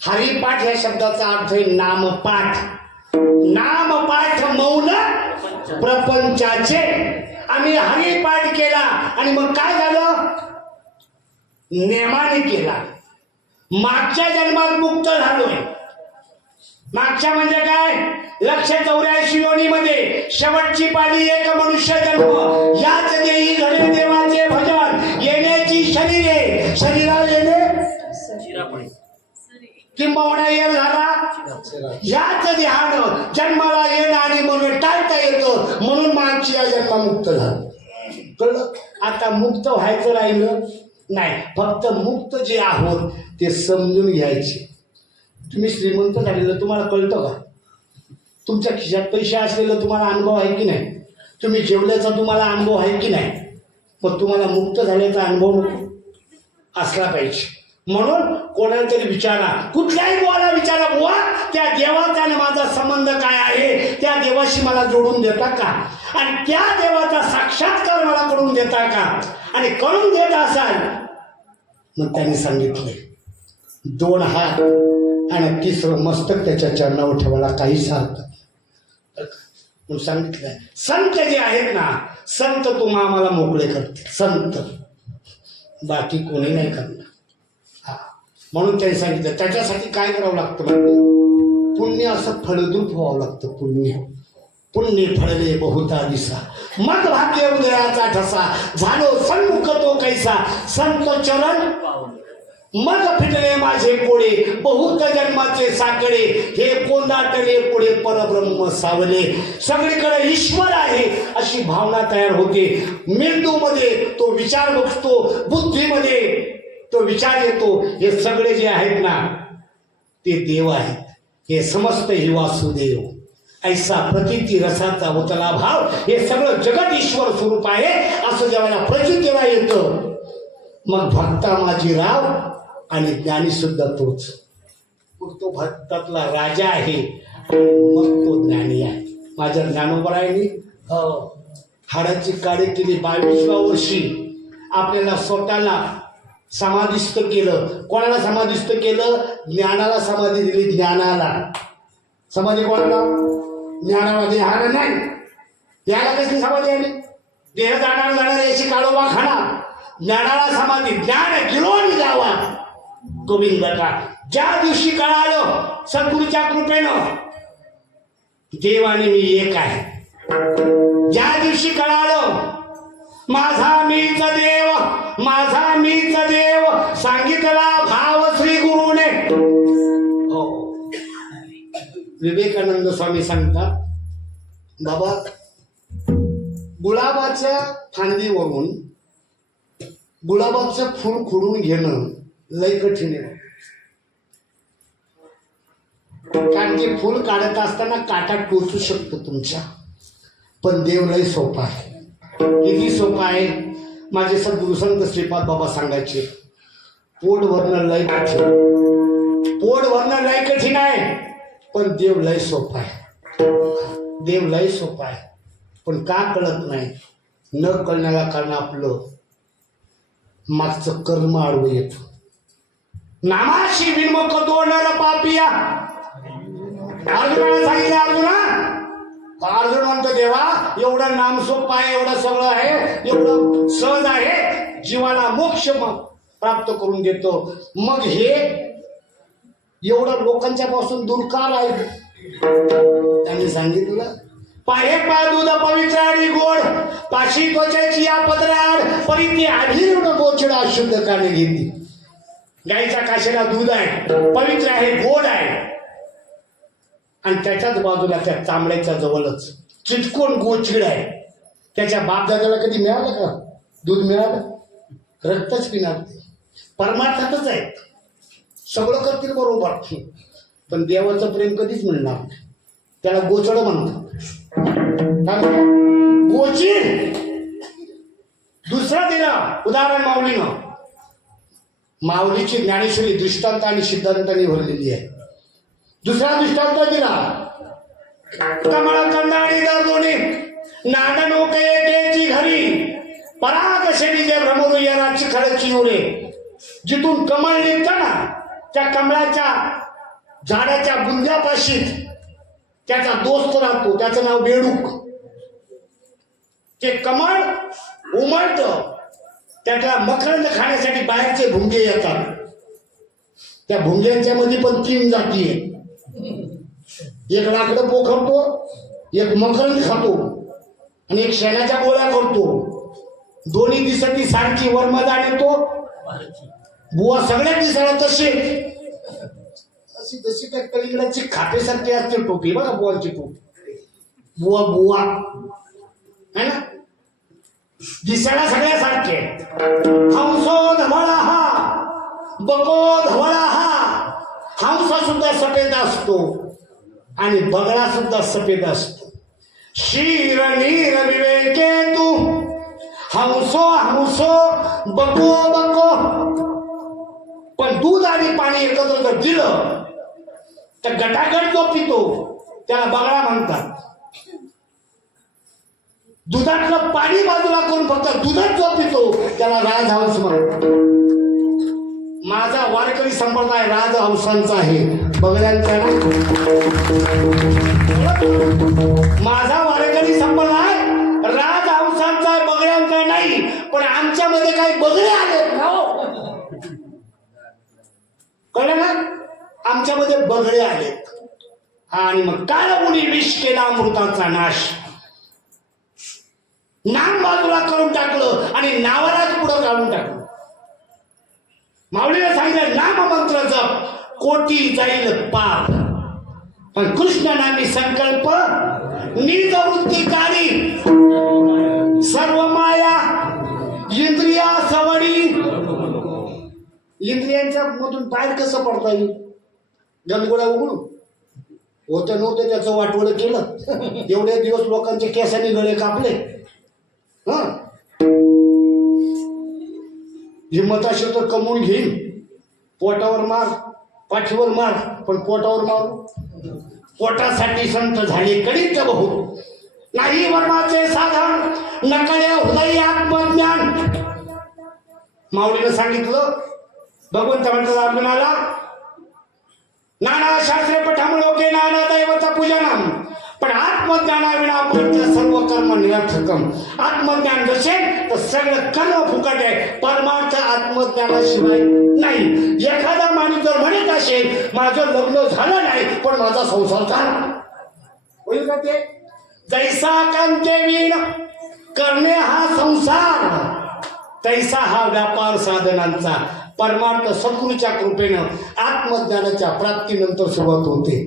हरिपाठ या शब्दाचा अर्थ आहे नामपाठ. नामपाठ मौन प्रपंचाचे. आम्ही हरिपाठ केला आणि मग काय झालं? नेमाने केला. मागच्या जन्मात मुक्त झालोय. मागच्या म्हणजे काय? 184 योनीमध्ये शेवटची पाळी एक मनुष्य जन्म. याच देही घडे देवाचे भजन. येण्याची शरीरे, शरीराला येणे किंबहुना येण झाला. याच देहानं जन्माला येणं आणि म्हणून टाळता येतं. म्हणून मागची या जन्मामुक्त झालं. कळलं? आता मुक्त व्हायचं राहिलं नाही. फक्त मुक्त जे आहोत ते समजून घ्यायचे. तुम्ही श्रीमंत झालेलं तुम्हाला कळतं का? तुमच्या खिशात पैसे असलेलं तुम्हाला अनुभव आहे की नाही? तुम्ही जेवल्याचा तुम्हाला अनुभव आहे की नाही? पण तुम्हाला मुक्त झाल्याचा अनुभव असला पाहिजे. म्हणून कोणाला तरी विचारा, कुठल्याही बुवाला विचारा, बुवा त्या देवाचा आणि माझा संबंध काय आहे? त्या देवाशी मला जोडून देता का? आणि त्या देवाचा साक्षात्कार मला करून देता का? आणि करून देत असाल मग त्यांनी सांगितले 2 हात आणि 3रं मस्तक त्याच्या चरणावर ठेवायला काहीच अर्थ म्हणून सांगितलंय. संत जे आहेत ना, संत तुम्हा आम्हाला मोकळे करते. संत, बाकी कोणी नाही करणार. म्हणून त्यांनी सांगितलं त्याच्यासाठी काय करावं लागतं म्हणजे पुण्य असं फळद्रूप व्हावं लागतं. पुण्य फळले बहुता दिसा. मग भाग्य उदयाचा ठसा. झालो सन्मुख तो कैसा. संत चरण मग फिटले माझे कोडे. बहुत जन्माचे साकडे हे कोंदाटले पुढे परब्रह्म सावले. सगळीकडे ईश्वर आहे अशी भावना तयार होते. मेंदूमध्ये तो विचार बसतो, बुद्धीमध्ये तो विचार येतो. हे सगळे जे आहेत ना ते देव आहेत. हे समस्त ही वासुदेव ऐसा प्रतीती रसाचा उतला भाव. हे सगळं जगत ईश्वर स्वरूप आहे असं जेव्हा प्रचितीला येतं मग भक्ता माझी राव आणि ज्ञानी सुद्धा तोच. मग तो भक्तातला राजा आहे मग तो ज्ञानी आहे. माझ्या ज्ञानोबरायांनी हाडाची काळी केली 22व्या वर्षी आपल्याला स्वतःला समाधिस्थ केलं. कोणाला समाधिस्थ केलं? ज्ञानाला समाधी दिली. ज्ञानाला समाधी कोणाला? ज्ञानाला. देहाला नाही. देहाला कसली समाधी आली? देह जाणार याची काळोबा खाणार. ज्ञानाला समाधी. ज्ञान गिळून जावा गोविंद का. ज्या दिवशी कळालं सद्गुरूच्या कृपेनं देव आणि मी एक आहे, ज्या दिवशी कळालं माझा मीच देव, माझा मीच देव सांगितला भाव श्री गुरुने. हो, विवेकानंद स्वामी सांगतात बाबा गुलाबाच्या फांदीवरून गुलाबाचं फूल खुडून घेणं लय कठीण आहे. कारण ते फूल काढत असताना काटा टोचू शकतो तुमच्या, पण देव लय सोपा आहे. किती सोपा आहे. माझे सद्गुरू संत श्रीपाद बाबा सांगायचे पोट भरणं लय कठीण, पोट भरणं लय कठीण आहे, पण देव लय सोपा आहे. देव लय सोपा आहे, पण का कळत नाही? न कळण्याला कारण आपलं मागचं कर्म आडवं येतं. नामाशी विन्मुख तो नर पापिया. अर्जुनाला सांगितलं अर्जुन म्हणतो देवा एवढं नाम सोपं आहे, एवढं सगळं आहे, एवढं सहज आहे, जीवाला मोक्ष प्राप्त करून देतो. मग हे एवढं लोकांच्या पासून दूर का राहील? त्यांनी सांगितलं पाहे पा दूध पवित्र आणि गोड, पाशी त्वचेची या पदराड, परिती आधीर्ण गोचडा शुद्ध काने घेतली. गाईच्या काशीला दूध आहे, पवित्र आहे, गोड आहे, आणि त्याच्याच बाजूला त्या चांबड्याच्या जवळच चिटकोन गोचिड आहे. त्याच्या बापदादाला कधी मिळालं का दूध? मिळालं? रक्तच पिणार. परमार्थातच आहेत, सगळं करतील बरोबर, पण देवाचं प्रेम कधीच मिळणार नाही. त्याला गोचड म्हणतात. गोचिड दुसरा दिला उदाहरण माऊलीनं. माऊलीची ज्ञानेश्वरी दृष्टांत आणि सिद्धांतांनी भरलेली आहे. दुसरा दृष्टांत दिला कमळ कंदाणी दर दोन्ही नादनोक एकेची घरी पराग शेडी जे भ्रमरू या चिखळची उरे. जिथून कमळ निघतं ना त्या कमळाच्या झाडाच्या बुंद्यापाशी त्याचा दोस्त राहतो, त्याचं नाव बेडूक. ते कमळ उमळतं, त्याला मकरंद खाण्यासाठी बाहेरचे भुंगे येतात. त्या भुंग्यांच्या मध्ये पण 3 जाती आहेत. एक लाकडं पोखरतो, एक मकरंद खातो आणि एक शेणाच्या गोळ्या करतो. दोन्ही दिसती सारखी वर्मदान येतो. बुवा सगळ्या दिसायला तसे अशी जशी त्या कलिंगडाची खापेसारखी असते टोपी बघा बुवांची टोपी. बुवा बुवा है ना, दिसायला सगळ्यासारखे. हंसो धवळा हा, बको धवळा हा. हंस सुद्धा सफेद असतो आणि बगळा सुद्धा सफेद असतो. शीर नीर विवेके तू हंसो हंसो बको बको. पण दूध आणि पाणी एकत्र जर दिलं तर गटागट जो पितो त्याला बगळा म्हणतात. दुधातलं पाणी बाजूला करून फक्त दुधात जो पितो त्याला राजहंस म्हणतात. माझा वारकरी संप्रदाय राजहंसांचा आहे, बगळ्यांचा नाही. माझा वारकरी संप्रदाय राजहंसांचा आहे, बगळ्यांचा नाही. पण आमच्यामध्ये काही बगळे आलेत ना, कळलं ना, आमच्यामध्ये बगळे आलेत. आणि मग काळमुनी विष केला अमृताचा नाश. नाम बाजूला करून टाकलं आणि नावालाच पुढं काढून टाकलं. माऊलीने सांगितलं नाम मंत्र जप. कोटी जाईल पाप, पण कृष्ण नामी संकल्प निज वृत्तिकारी, सर्व माया इंद्रिया सवडी. इंद्रियांच्या मधून बाहेर कसं पडता येईल? गणगोळा उघडू होतं नव्हतं त्याचं वाटवड केलं. एवढे दिवस लोकांचे केसाने गळे कापले. हा हिंमत असेल तर कमवून घेईन. पोटावर मार, पाठीवर मार, पण पोटावर मारू. पोटासाठी संत झाले कळीत बहु, नाही वर्माचे साधन, नकळे हृदय आत्मज्ञान. माऊलीनं सांगितलं, भगवंत म्हणतात अर्जुनाला, नाना शास्त्रे पठामुळे नाना दैवता पूजनम, पण आत्मज्ञानाविना पुढचं सर्व कर्म निरर्थकम. आत्मज्ञान नसेल तर सगळं कर्म फुकट आहे. परमार्थ आत्मज्ञानाशिवाय नाही. एखादा माणूस जर म्हणत असेल माझं लग्न झालं नाही पण माझा संसार झाला, होईल का ते? जैसा कांतेवीण करणे हा संसार, तैसा हा व्यापार साधनांचा. परमार्थ सद्गुरूच्या कृपेनं आत्मज्ञानाच्या प्राप्तीनंतर सुरुवात होते.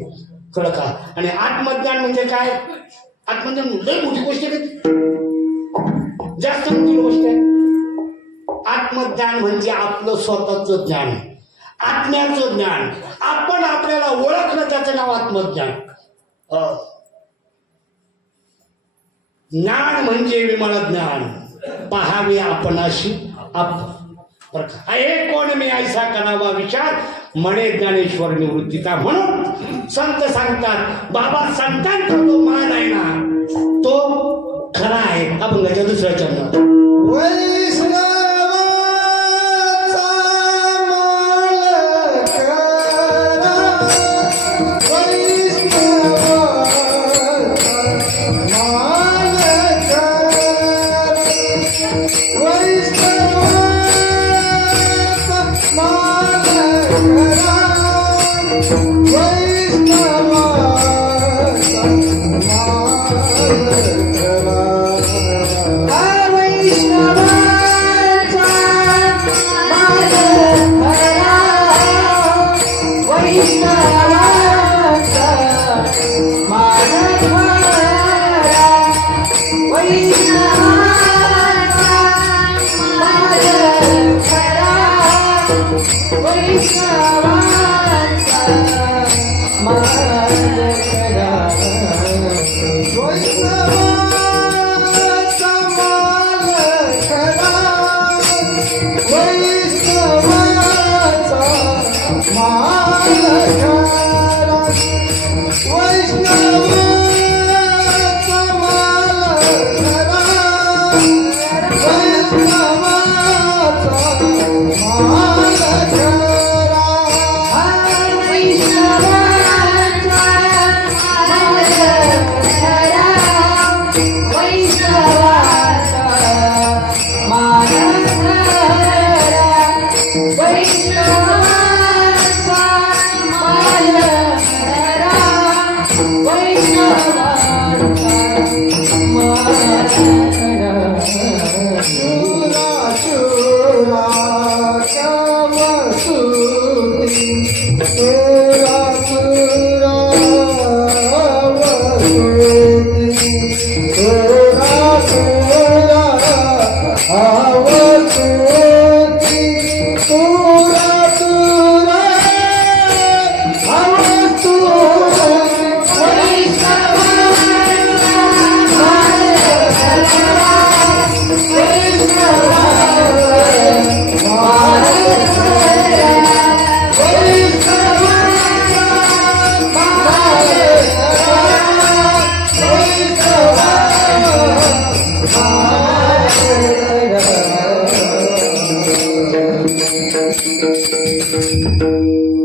कळ का? आणि आत्मज्ञान म्हणजे काय? आत्मज्ञान लय मोठी गोष्ट आहे, जास्त मोठी गोष्ट आहे. आत्मज्ञान म्हणजे आपलं स्वतःचं ज्ञान, आत्म्याचं ज्ञान. आपण आपल्याला ओळखलं, त्याचं नाव आत्मज्ञान. ज्ञान म्हणजे विमळ ज्ञान, पहावे आपणाशी आप. हे कोण मी ऐसा करावा विचार, म्हणे ज्ञानेश्वर निवृत्तीचा. म्हणून संत सांगतात, बाबा संतांचा तो मान आहे ना, तो खरा आहे. अभंगाच्या दुसऱ्या चरणात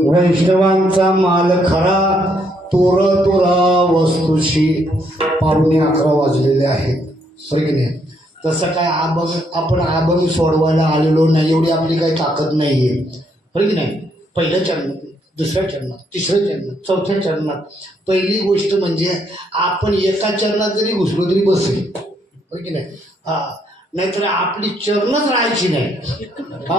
वैष्णवांचा माल खरा, तोर तोरा वस्तूशी. पावणे 11 वाजलेले आहेत, बरं की नाही? तसं काय आपण अभंग सोडवायला आलेलो नाही, एवढी आपली काही ताकद नाही आहे, बरं की नाही? पहिल्या चरणात, दुसऱ्या चरणात, तिसऱ्या चरणात, चौथ्या चरणात. पहिली गोष्ट म्हणजे आपण एका चरणात जरी घुसलो तरी बसेल, बरं की नाही? नाहीतर आपली चरणच राहायची नाही. हा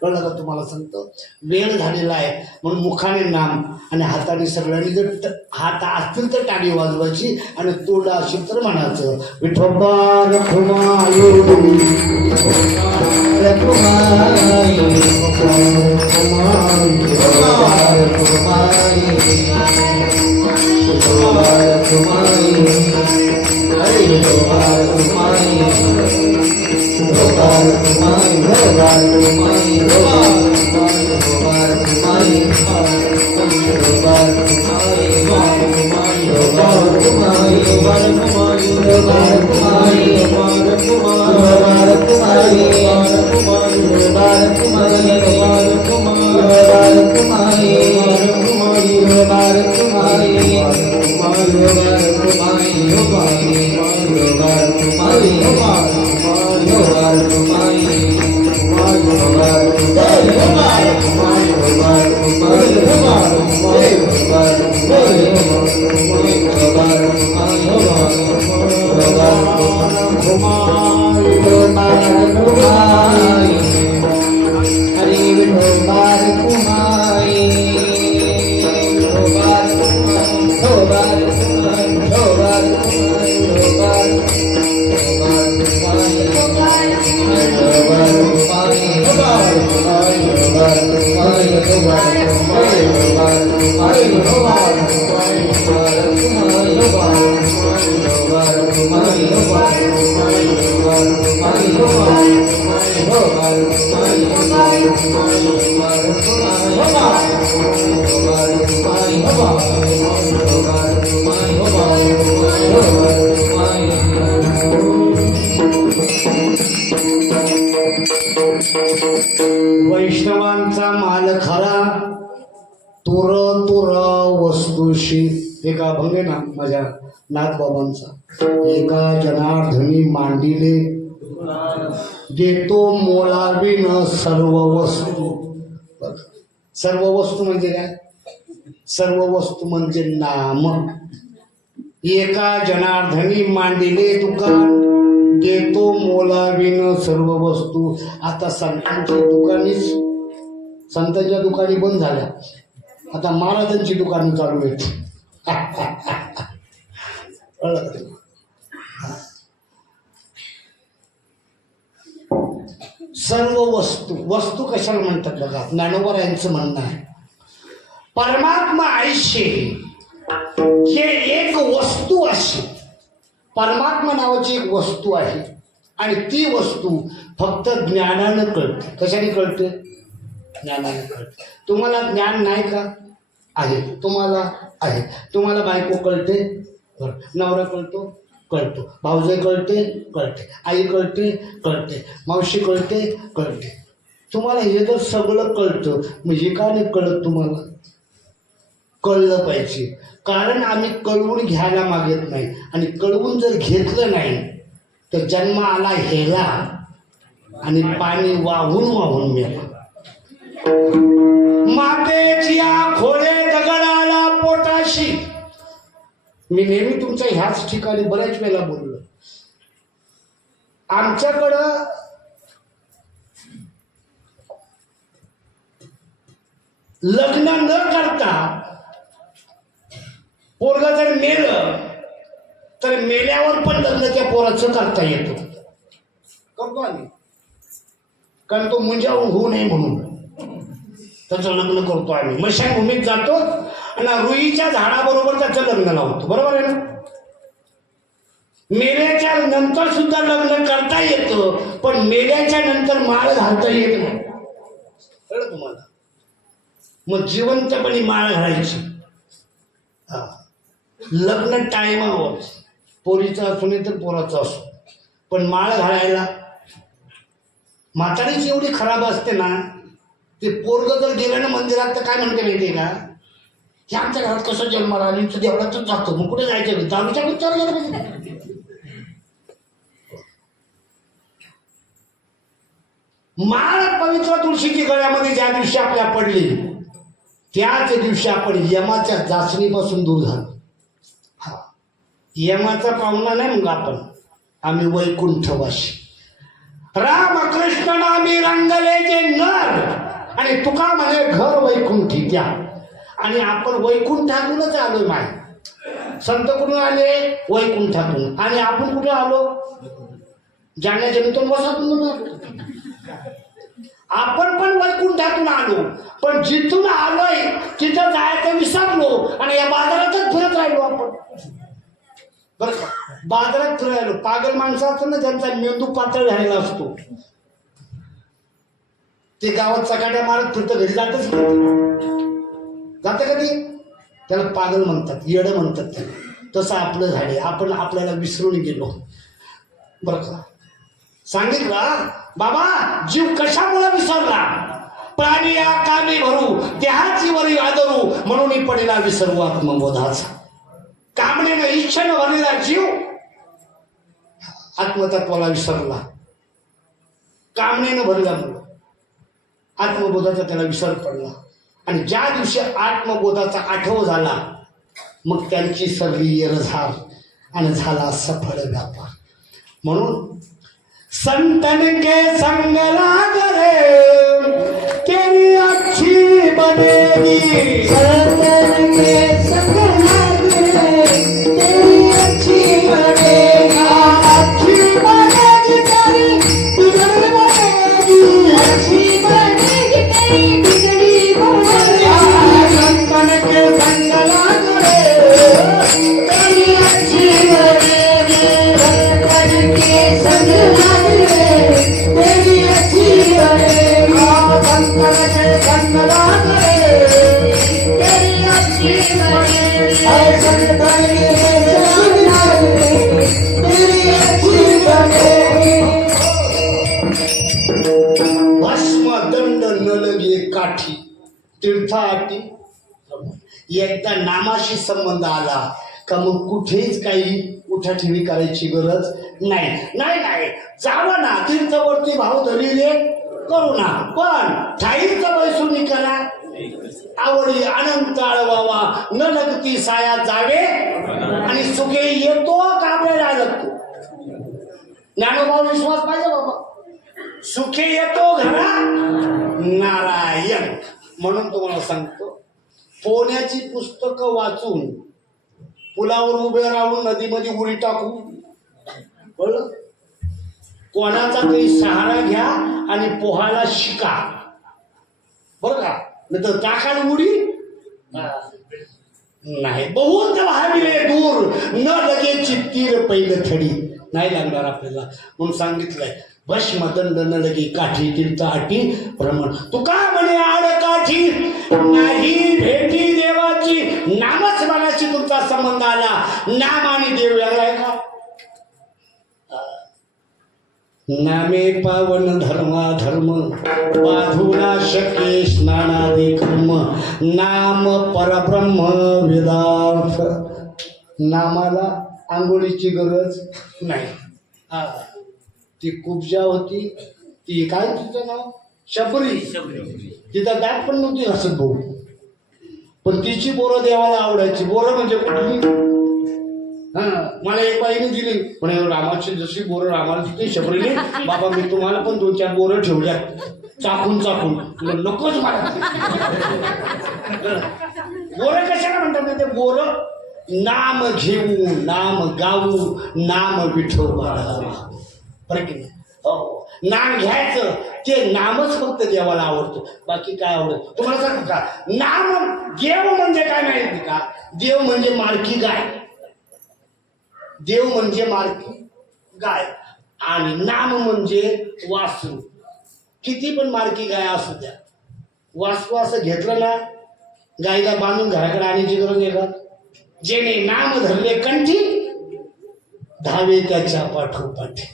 कळलं का? तुम्हाला सांगतो वेळ झालेला आहे म्हणून मुखाने नाम आणि हाताने सगळ्यांनी जर हात असतील तर टाळी वाजवायची आणि तोंड असेल तर म्हणायचं विठोबा रखुमाई वैष्णवांचा माल खरा तुर तुर वस्तूशी. एक अभंग आहे ना माझ्या नाथबाबांचा. एका जनार्दनी मांडिले देतो मोलाविन सर्व वस्तू. सर्व वस्तू म्हणजे काय? सर्व वस्तू म्हणजे नाम. एका जनार्दनी मांडिले दुकान देतो मोलाविन सर्व वस्तू. आता संतांची दुकानीच संतांच्या दुकानी बंद झाल्या, आता महाराजांची दुकानं चालू आहेत. सर्व वस्तू. वस्तू कशाला म्हणतात बघा, ज्ञानोबा यांचं म्हणणं आहे परमात्मा आयुष्य हे एक वस्तू अशी. परमात्मा नावाची एक वस्तू आहे आणि ती वस्तू फक्त ज्ञानानं कळते. कशाने कळते? ज्ञानाने कळते. तुम्हाला ज्ञान नाही का? आहे. तुम्हाला आहे. तुम्हाला बायको कळते, नवरा कळतो, कळतो, भाऊजाई कळते, कळते, आई कळते, कळते, मावशी कळते, कळते. तुम्हाला हे जर सगळं कळतं म्हणजे का नाही कळत? तुम्हाला कळलं पाहिजे. कारण आम्ही कळवून घ्यायला मागत नाही आणि कळवून जर घेतलं नाही तर जन्म आला हेला आणि पाणी वाहून वाहून मेला. मातेची खोळे दगडाला पोटाशी. मी नेहमी तुमच्या ह्याच ठिकाणी बऱ्याच वेळा बोललो. आमच्याकडं लग्न न करता पोरगा जर मेलं तर मेल्यावर पण लग्न त्या पोराचं करता येतो. करतो आम्ही, कारण तो मुंजा होऊ नये म्हणून त्याचं लग्न करतो आम्ही. मशानभूमीत जातो आणि रुईच्या झाडाबरोबर त्याचं लग्न लावतो. बरोबर आहे ना? मेल्याच्या नंतर सुद्धा लग्न करता येतं, पण मेल्याच्या नंतर माळ घालता येत नाही. कळलं तुम्हाला? मग जिवंतपणी माळ घालायची. लग्न टायमावर, पोरीचं असू नाही तर पोराचं असो, पण माळ घालायला म्हातारीची एवढी खराब असते ना, ते पोरग जर गेलं ना मंदिरात तर काय म्हणते माहितीये का, हे आमच्या घरात कसं जन्माला आली तर देवळातच जातो, मग कुठे जायचं? दारूच्या विचार गेला पाहिजे. माळ पवित्र तुळशीची गळ्यामध्ये ज्या दिवशी आपल्या पडली त्याच दिवशी आपण यमाच्या जाचणीपासून दूर झालो. हा, यमाचा पाहुणा नाही मग आपण, आम्ही वैकुंठवासी. रामकृष्ण नामी रंगले जे नर, आणि तुका म्हणे घर वैकुंठी त्या. आणि आपण वैकुंठातूनच आलोय. माय संत कुठून आले? वैकुंठातून. आणि आपण कुठे आलो? जाण्याच्या नंतर वसातून आलो. आपण पण वैकुंठातून आलो, पण जिथून आलोय तिथं जायचं विसरलो आणि या बाजारातच फिरत राहिलो आपण. बरं का, बाजारात फिरायलो. पागल माणसं असतं ना, ज्यांचा मेंदू पातळ झालेला असतो, ते गावात चकाट्या मारत फिरतं, घरी जातच जातं कधी, त्याला पागल म्हणतात, येडं म्हणतात त्याला. तसं आपलं झाले, आपण आपल्याला विसरून गेलो. बरं का, सांगितलं बाबा, जीव कशामुळे विसरला? प्राणी या कामी भरू, देहाची वरी आदरू, म्हणून पडेला विसरू आत्मबोधाचा. कामनेनं इच्छेनं भरलेला जीव आत्मतत्वाला विसरला. कामनेनं भरला म्हणून आत्मबोधाचा त्याला विसर पडला. आणि ज्या दिवशी आत्मबोधाचा आठव झाला, मग त्यांची सरली येरझार आणि झाला सफळ व्यापार. म्हणून संतन के संग लाग रे, तेरी अच्छी बनेगी. संतन के संग लाग रे, तेरी अच्छी बनेगी. अच्छी बनेगी तेरी बिगड़ी बनेगी. अच्छी बनेगी तेरी बिगड़ी बनेगी. संतन के संग लाग रे, तेरी अच्छी बनेगी. संतन के संग भस्म दंड न लगे काठी, तीर्थाटी. एकदा नामाशी संबंध आला का मग कुठेच काही उठाठेवी करायची गरज नाही. नाही नाही, जावं ना तीर्थवरती भाव धरिले करू ना, पण ठाईच बैसून करा. आवडी अनंत आळवावा, न लगती साया जावे, आणि सुखे येतो काबळेला लागतो. ज्ञानोबा विश्वास पाहिजे बाबा. सुखे येतो घरा नारायण. म्हणून तुम्हाला सांगतो, पोहण्याची पुस्तकं वाचून पुलावर उभे राहून नदीमध्ये उडी टाकू, बरं, कोणाचा तरी सहारा घ्या आणि पोहायला शिका. बरं का, नाही तर टाकाल उडी नाही. बहुत भाविले दूर, न लगे चित्तीर पहिलं थडी. नाही लागणार आपल्याला. म्हणून सांगितलंय भस्मदंड न लगे काठी, तीर्थ आठी भ्रमण. तुका म्हणे आड काठी, नाही भेटी देवाची. नामस्मरणाशी तुमचा संबंध आला. नाम आणि देव वेगळा आहे का? नामे पावन धर्मा धर्म, बाधूला शके स्नानादी कर्म. नाम परब्रह्म वेदार्थ. नामाला आंघोळीची गरज नाही. ती कुब्जा होती, ती काय तिचं नाव, शबरी. तिथं दात पण नव्हती असत भाऊ, पण तिची बोरं देवाला आवडायची. बोरं म्हणजे कुठली? मला एक बाईने दिली, पण रामाची जशी बोरं रामाला दिली शबरीने, बाबा मी तुम्हाला पण 2-4 बोरं ठेवल्या चाकून चाकून. नकोच मला. बोरं कशाला म्हणतात ते? बोरं नाम घेऊ, नाम गाऊ, नाम विठोबा. बरं की नाही? हो, नाम घ्यायचं, ते नामच फक्त देवाला आवडतं, बाकी काय आवडत तुम्हाला सांगू का? नाम देव म्हणजे काय माहिती का? देव म्हणजे मालकी गाय. देव म्हणजे मालकी गाय, आणि नाम म्हणजे वासरू. किती पण मालकी गाय असू द्या, वासरू असं घेतलं ना, गायला बांधून घराकडे आणण्याची गरज आहे का? जेणे नाम धरले कंठी, धावे त्याच्या पाठोपाठी.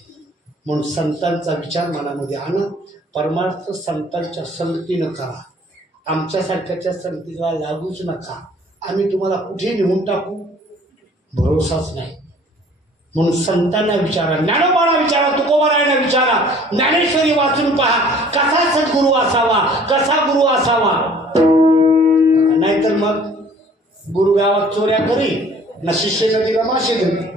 म्हणून संतांचा विचार मनामध्ये आणा. परमार्थ संतांच्या संगतीनं करा. आमच्यासारख्याच्या संगतीला लागूच नका. आम्ही तुम्हाला कुठे नेऊन टाकू भरोसाच नाही. म्हणून संतांना विचारा, ज्ञानोबाला विचारा, तुकोबारायांना विचारा, ज्ञानेश्वरी वाचून पहा कसा सद्गुरू असावा, कसा गुरु असावा. नाहीतर मग गुरु गावात चोऱ्या करी ना, शिष्य नदीला मासे धरी.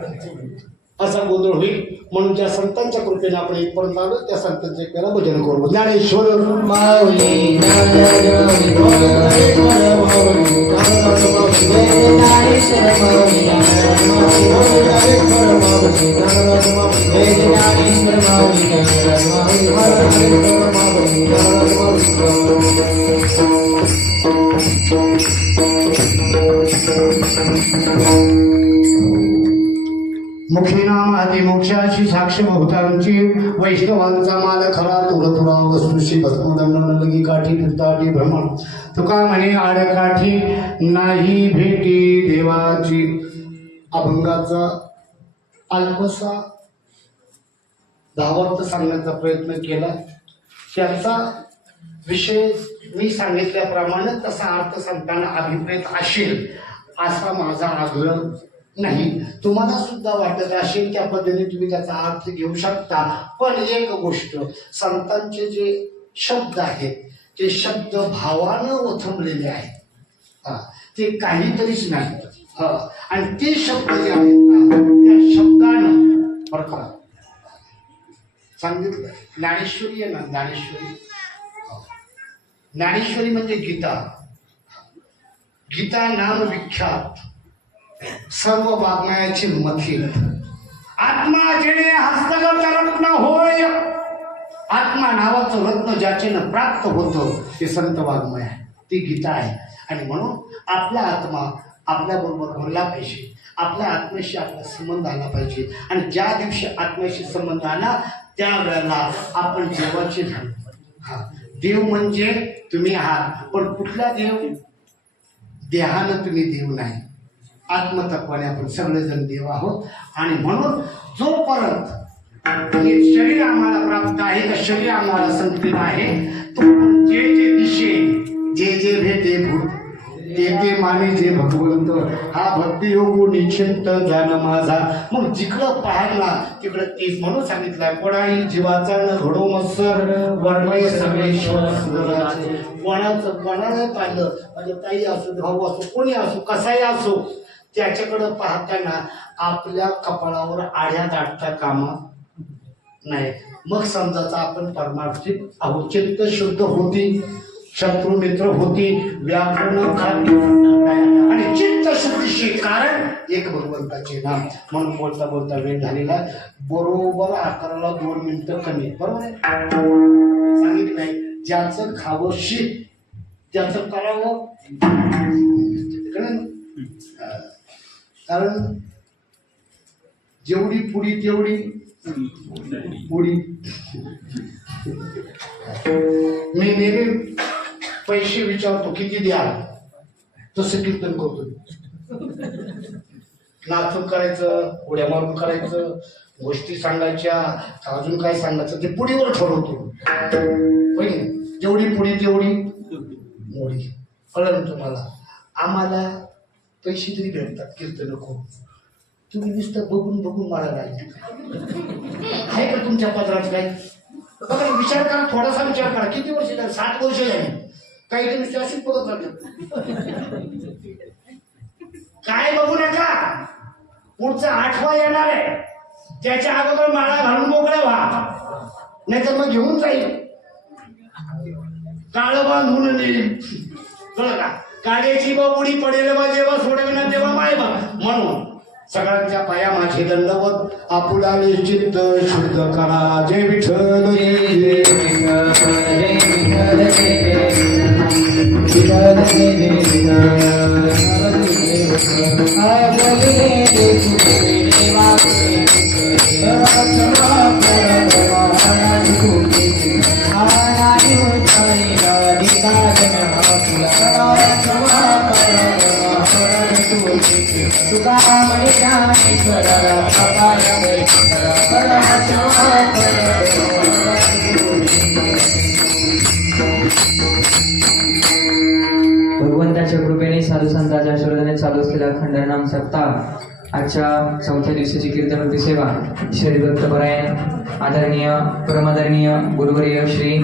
असा गोंधळ होईल. म्हणून त्या संतांच्या कृपेने आपण इथपर्यंत आलो. त्या संतांच्या एकमेकाला भजन करू. ज्ञानेश्वर माऊली ज्ञानेश्वर माऊली ज्ञानेश्वर माऊली मुखी नाम आदी मोक्षाची साक्ष भूतांची वैष्णवांचा माल खरा तुला वस्तुशी भस्मदंड लगी काठी फिरताटी भ्रमण तुका म्हणे आडकाठी नाही भेटी देवाची. अभंगाचा अल्पसा भावार्थ सांगण्याचा प्रयत्न केला. त्याचा विषय मी सांगितल्याप्रमाणे तसा अर्थ सांगताना अभिप्रेत असेल असा माझा आग्रह नाही. तुम्हाला सुद्धा वाटत असेल त्या पद्धतीने तुम्ही त्याचा अर्थ घेऊ शकता. पण एक गोष्ट, संतांचे जे शब्द आहेत ते शब्द भावानं ओथंबलेले आहेत. ते काहीतरीच नाही. आणि ते शब्द जे आहेत ना त्या शब्दानं बरं का सांगितलं. ज्ञानेश्वरी आहे ना, ज्ञानेश्वरी म्हणजे गीता. गीता नाम विख्यात सर्व वाङ्मयाची मथी. आत्मा जेणे हस्तगत रत्न होय. आत्मा नावाचं रत्न ज्याच्यानं प्राप्त होतं ते संत वाङ्मय आहे, ती गीता आहे. आणि म्हणून आपला आत्मा आपल्याबरोबर बोलला पाहिजे. आपल्या आत्म्याशी आपला संबंध आला पाहिजे. आणि ज्या दिवशी आत्म्याशी संबंध आला त्यावेळेला आपण देवाचे झालो. देव म्हणजे तुम्ही आहात, पण कुठला देव? देहानं तुम्ही देव नाही, आत्मतत्वाने आपण सगळेजण देव आहोत. आणि म्हणून जोपर्यंत हे शरीर आम्हाला प्राप्त आहे, तर शरीर आम्हाला संकलित आहे, तो जे जे दिशे जे जे भेटे भूत ते ते माने जे भगवंत. हा भक्ती योग निश्चिंत ज्ञान माझा. मग जिकडं पाहायला तिकडं तेच म्हणून सांगितलंय. कोणाही जीवाचा न घडो मत्सर वर्णय सर्वेश्वर सुराचे. कोणाला पाहिलं म्हणजे ताई असो, भाऊ असो, कोणी असो, कसाही असो, त्याच्याकडं पाहताना आपल्या कपाळावर आड्या दाटता कामा नाही. मग समजायचं आपण परमार्थिक आहोत. चित्त शुद्ध होती, शत्रू मित्र होती, व्याकरण खाती आणि चित्त शुद्धीशी कारण एक भगवंताचे नाम. म्हणून बोलता बोलता वेळ झालेला. बरोबर 11ला 2 मिनिटं कमी. बरोबर आहे, सांगितलं नाही. ज्याचं खावं शीत त्याचं करावं. कारण जेवढी पुडी तेवढी पुडी. मी नेहमी पैसे विचारतो किती द्याल, तसं कीर्तन करतो. नाचून करायचं, उड्या मारून करायचं, गोष्टी सांगायच्या, अजून काय सांगायचं ते पुडीवर ठरवतो. जेवढी पुडी तेवढी मोडी. कळलं ना तुम्हाला? आम्हाला पैसे तरी भेटतात कीर्तन करून. तुम्ही नुसतं बघून बघून मारायला आहे का तुमच्या पत्रात काय? बघा, विचार करा, थोडासा विचार करा. किती वर्ष झाली? 7 वर्ष झाली. काही तुम्ही अशीच बघत राहतात. काय बघू नका, पुढचा 8वा येणार आहे, त्याच्या अगोदर माळा घालून मोकळे व्हा, नाहीतर मग घेऊन जाईल. काळ बांधून नेईल. कळलं का? काड्याची बा उडी पडेल बा जेव्हा सोडेल ना तेव्हा माय बा. म्हणून सगळ्यांच्या पाया माझे दंडवत. आपुलाले चित्त शुद्ध करा. जय विठ्ठल जय विठ्ठल जय विठ्ठल भगवंताच्या कृपेने साधू संतांच्या आशीर्वादाने चालू असलेला खंडनाम सप्ताह आजच्या 4थ्या दिवसाची कीर्तनवृत्ती सेवा श्रीभक्त परायण आदरणीय परमादरणीय गुरुवर्य श्री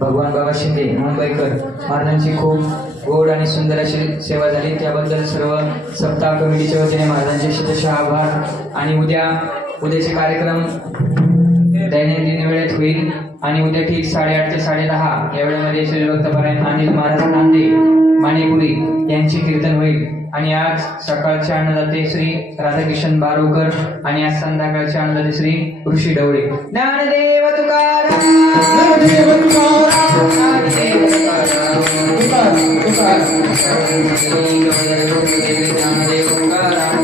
भगवान बाबा शिंदे मुंबईकर महाराजांची खूप गोड आणि सुंदर अशी सेवा झाली. त्याबद्दल सर्व सप्ताह कमिटीच्या वतीने महाराजांचे शतशः आभार. आणि उद्याचे कार्यक्रम दैनंदिन वेळेत होईल आणि उद्या ठीक 8:30 ते 10:30 या वेळेमध्ये श्रीभक्त परायण अनिल महाराज नांदे मानेपुरी यांचे कीर्तन होईल. आणि आज सकाळचे अन्नदाते श्री राधाकिशन बारोकर आणि आज संध्याकाळचे अन्नदाते श्री ऋषी ढवळे. ज्ञानदेव तुकाराम, ज्ञानदेव तुकाराम, ज्ञानदेव तुकाराम, तुकाराम, तुकाराम. ज्ञानदेव तुकाराम.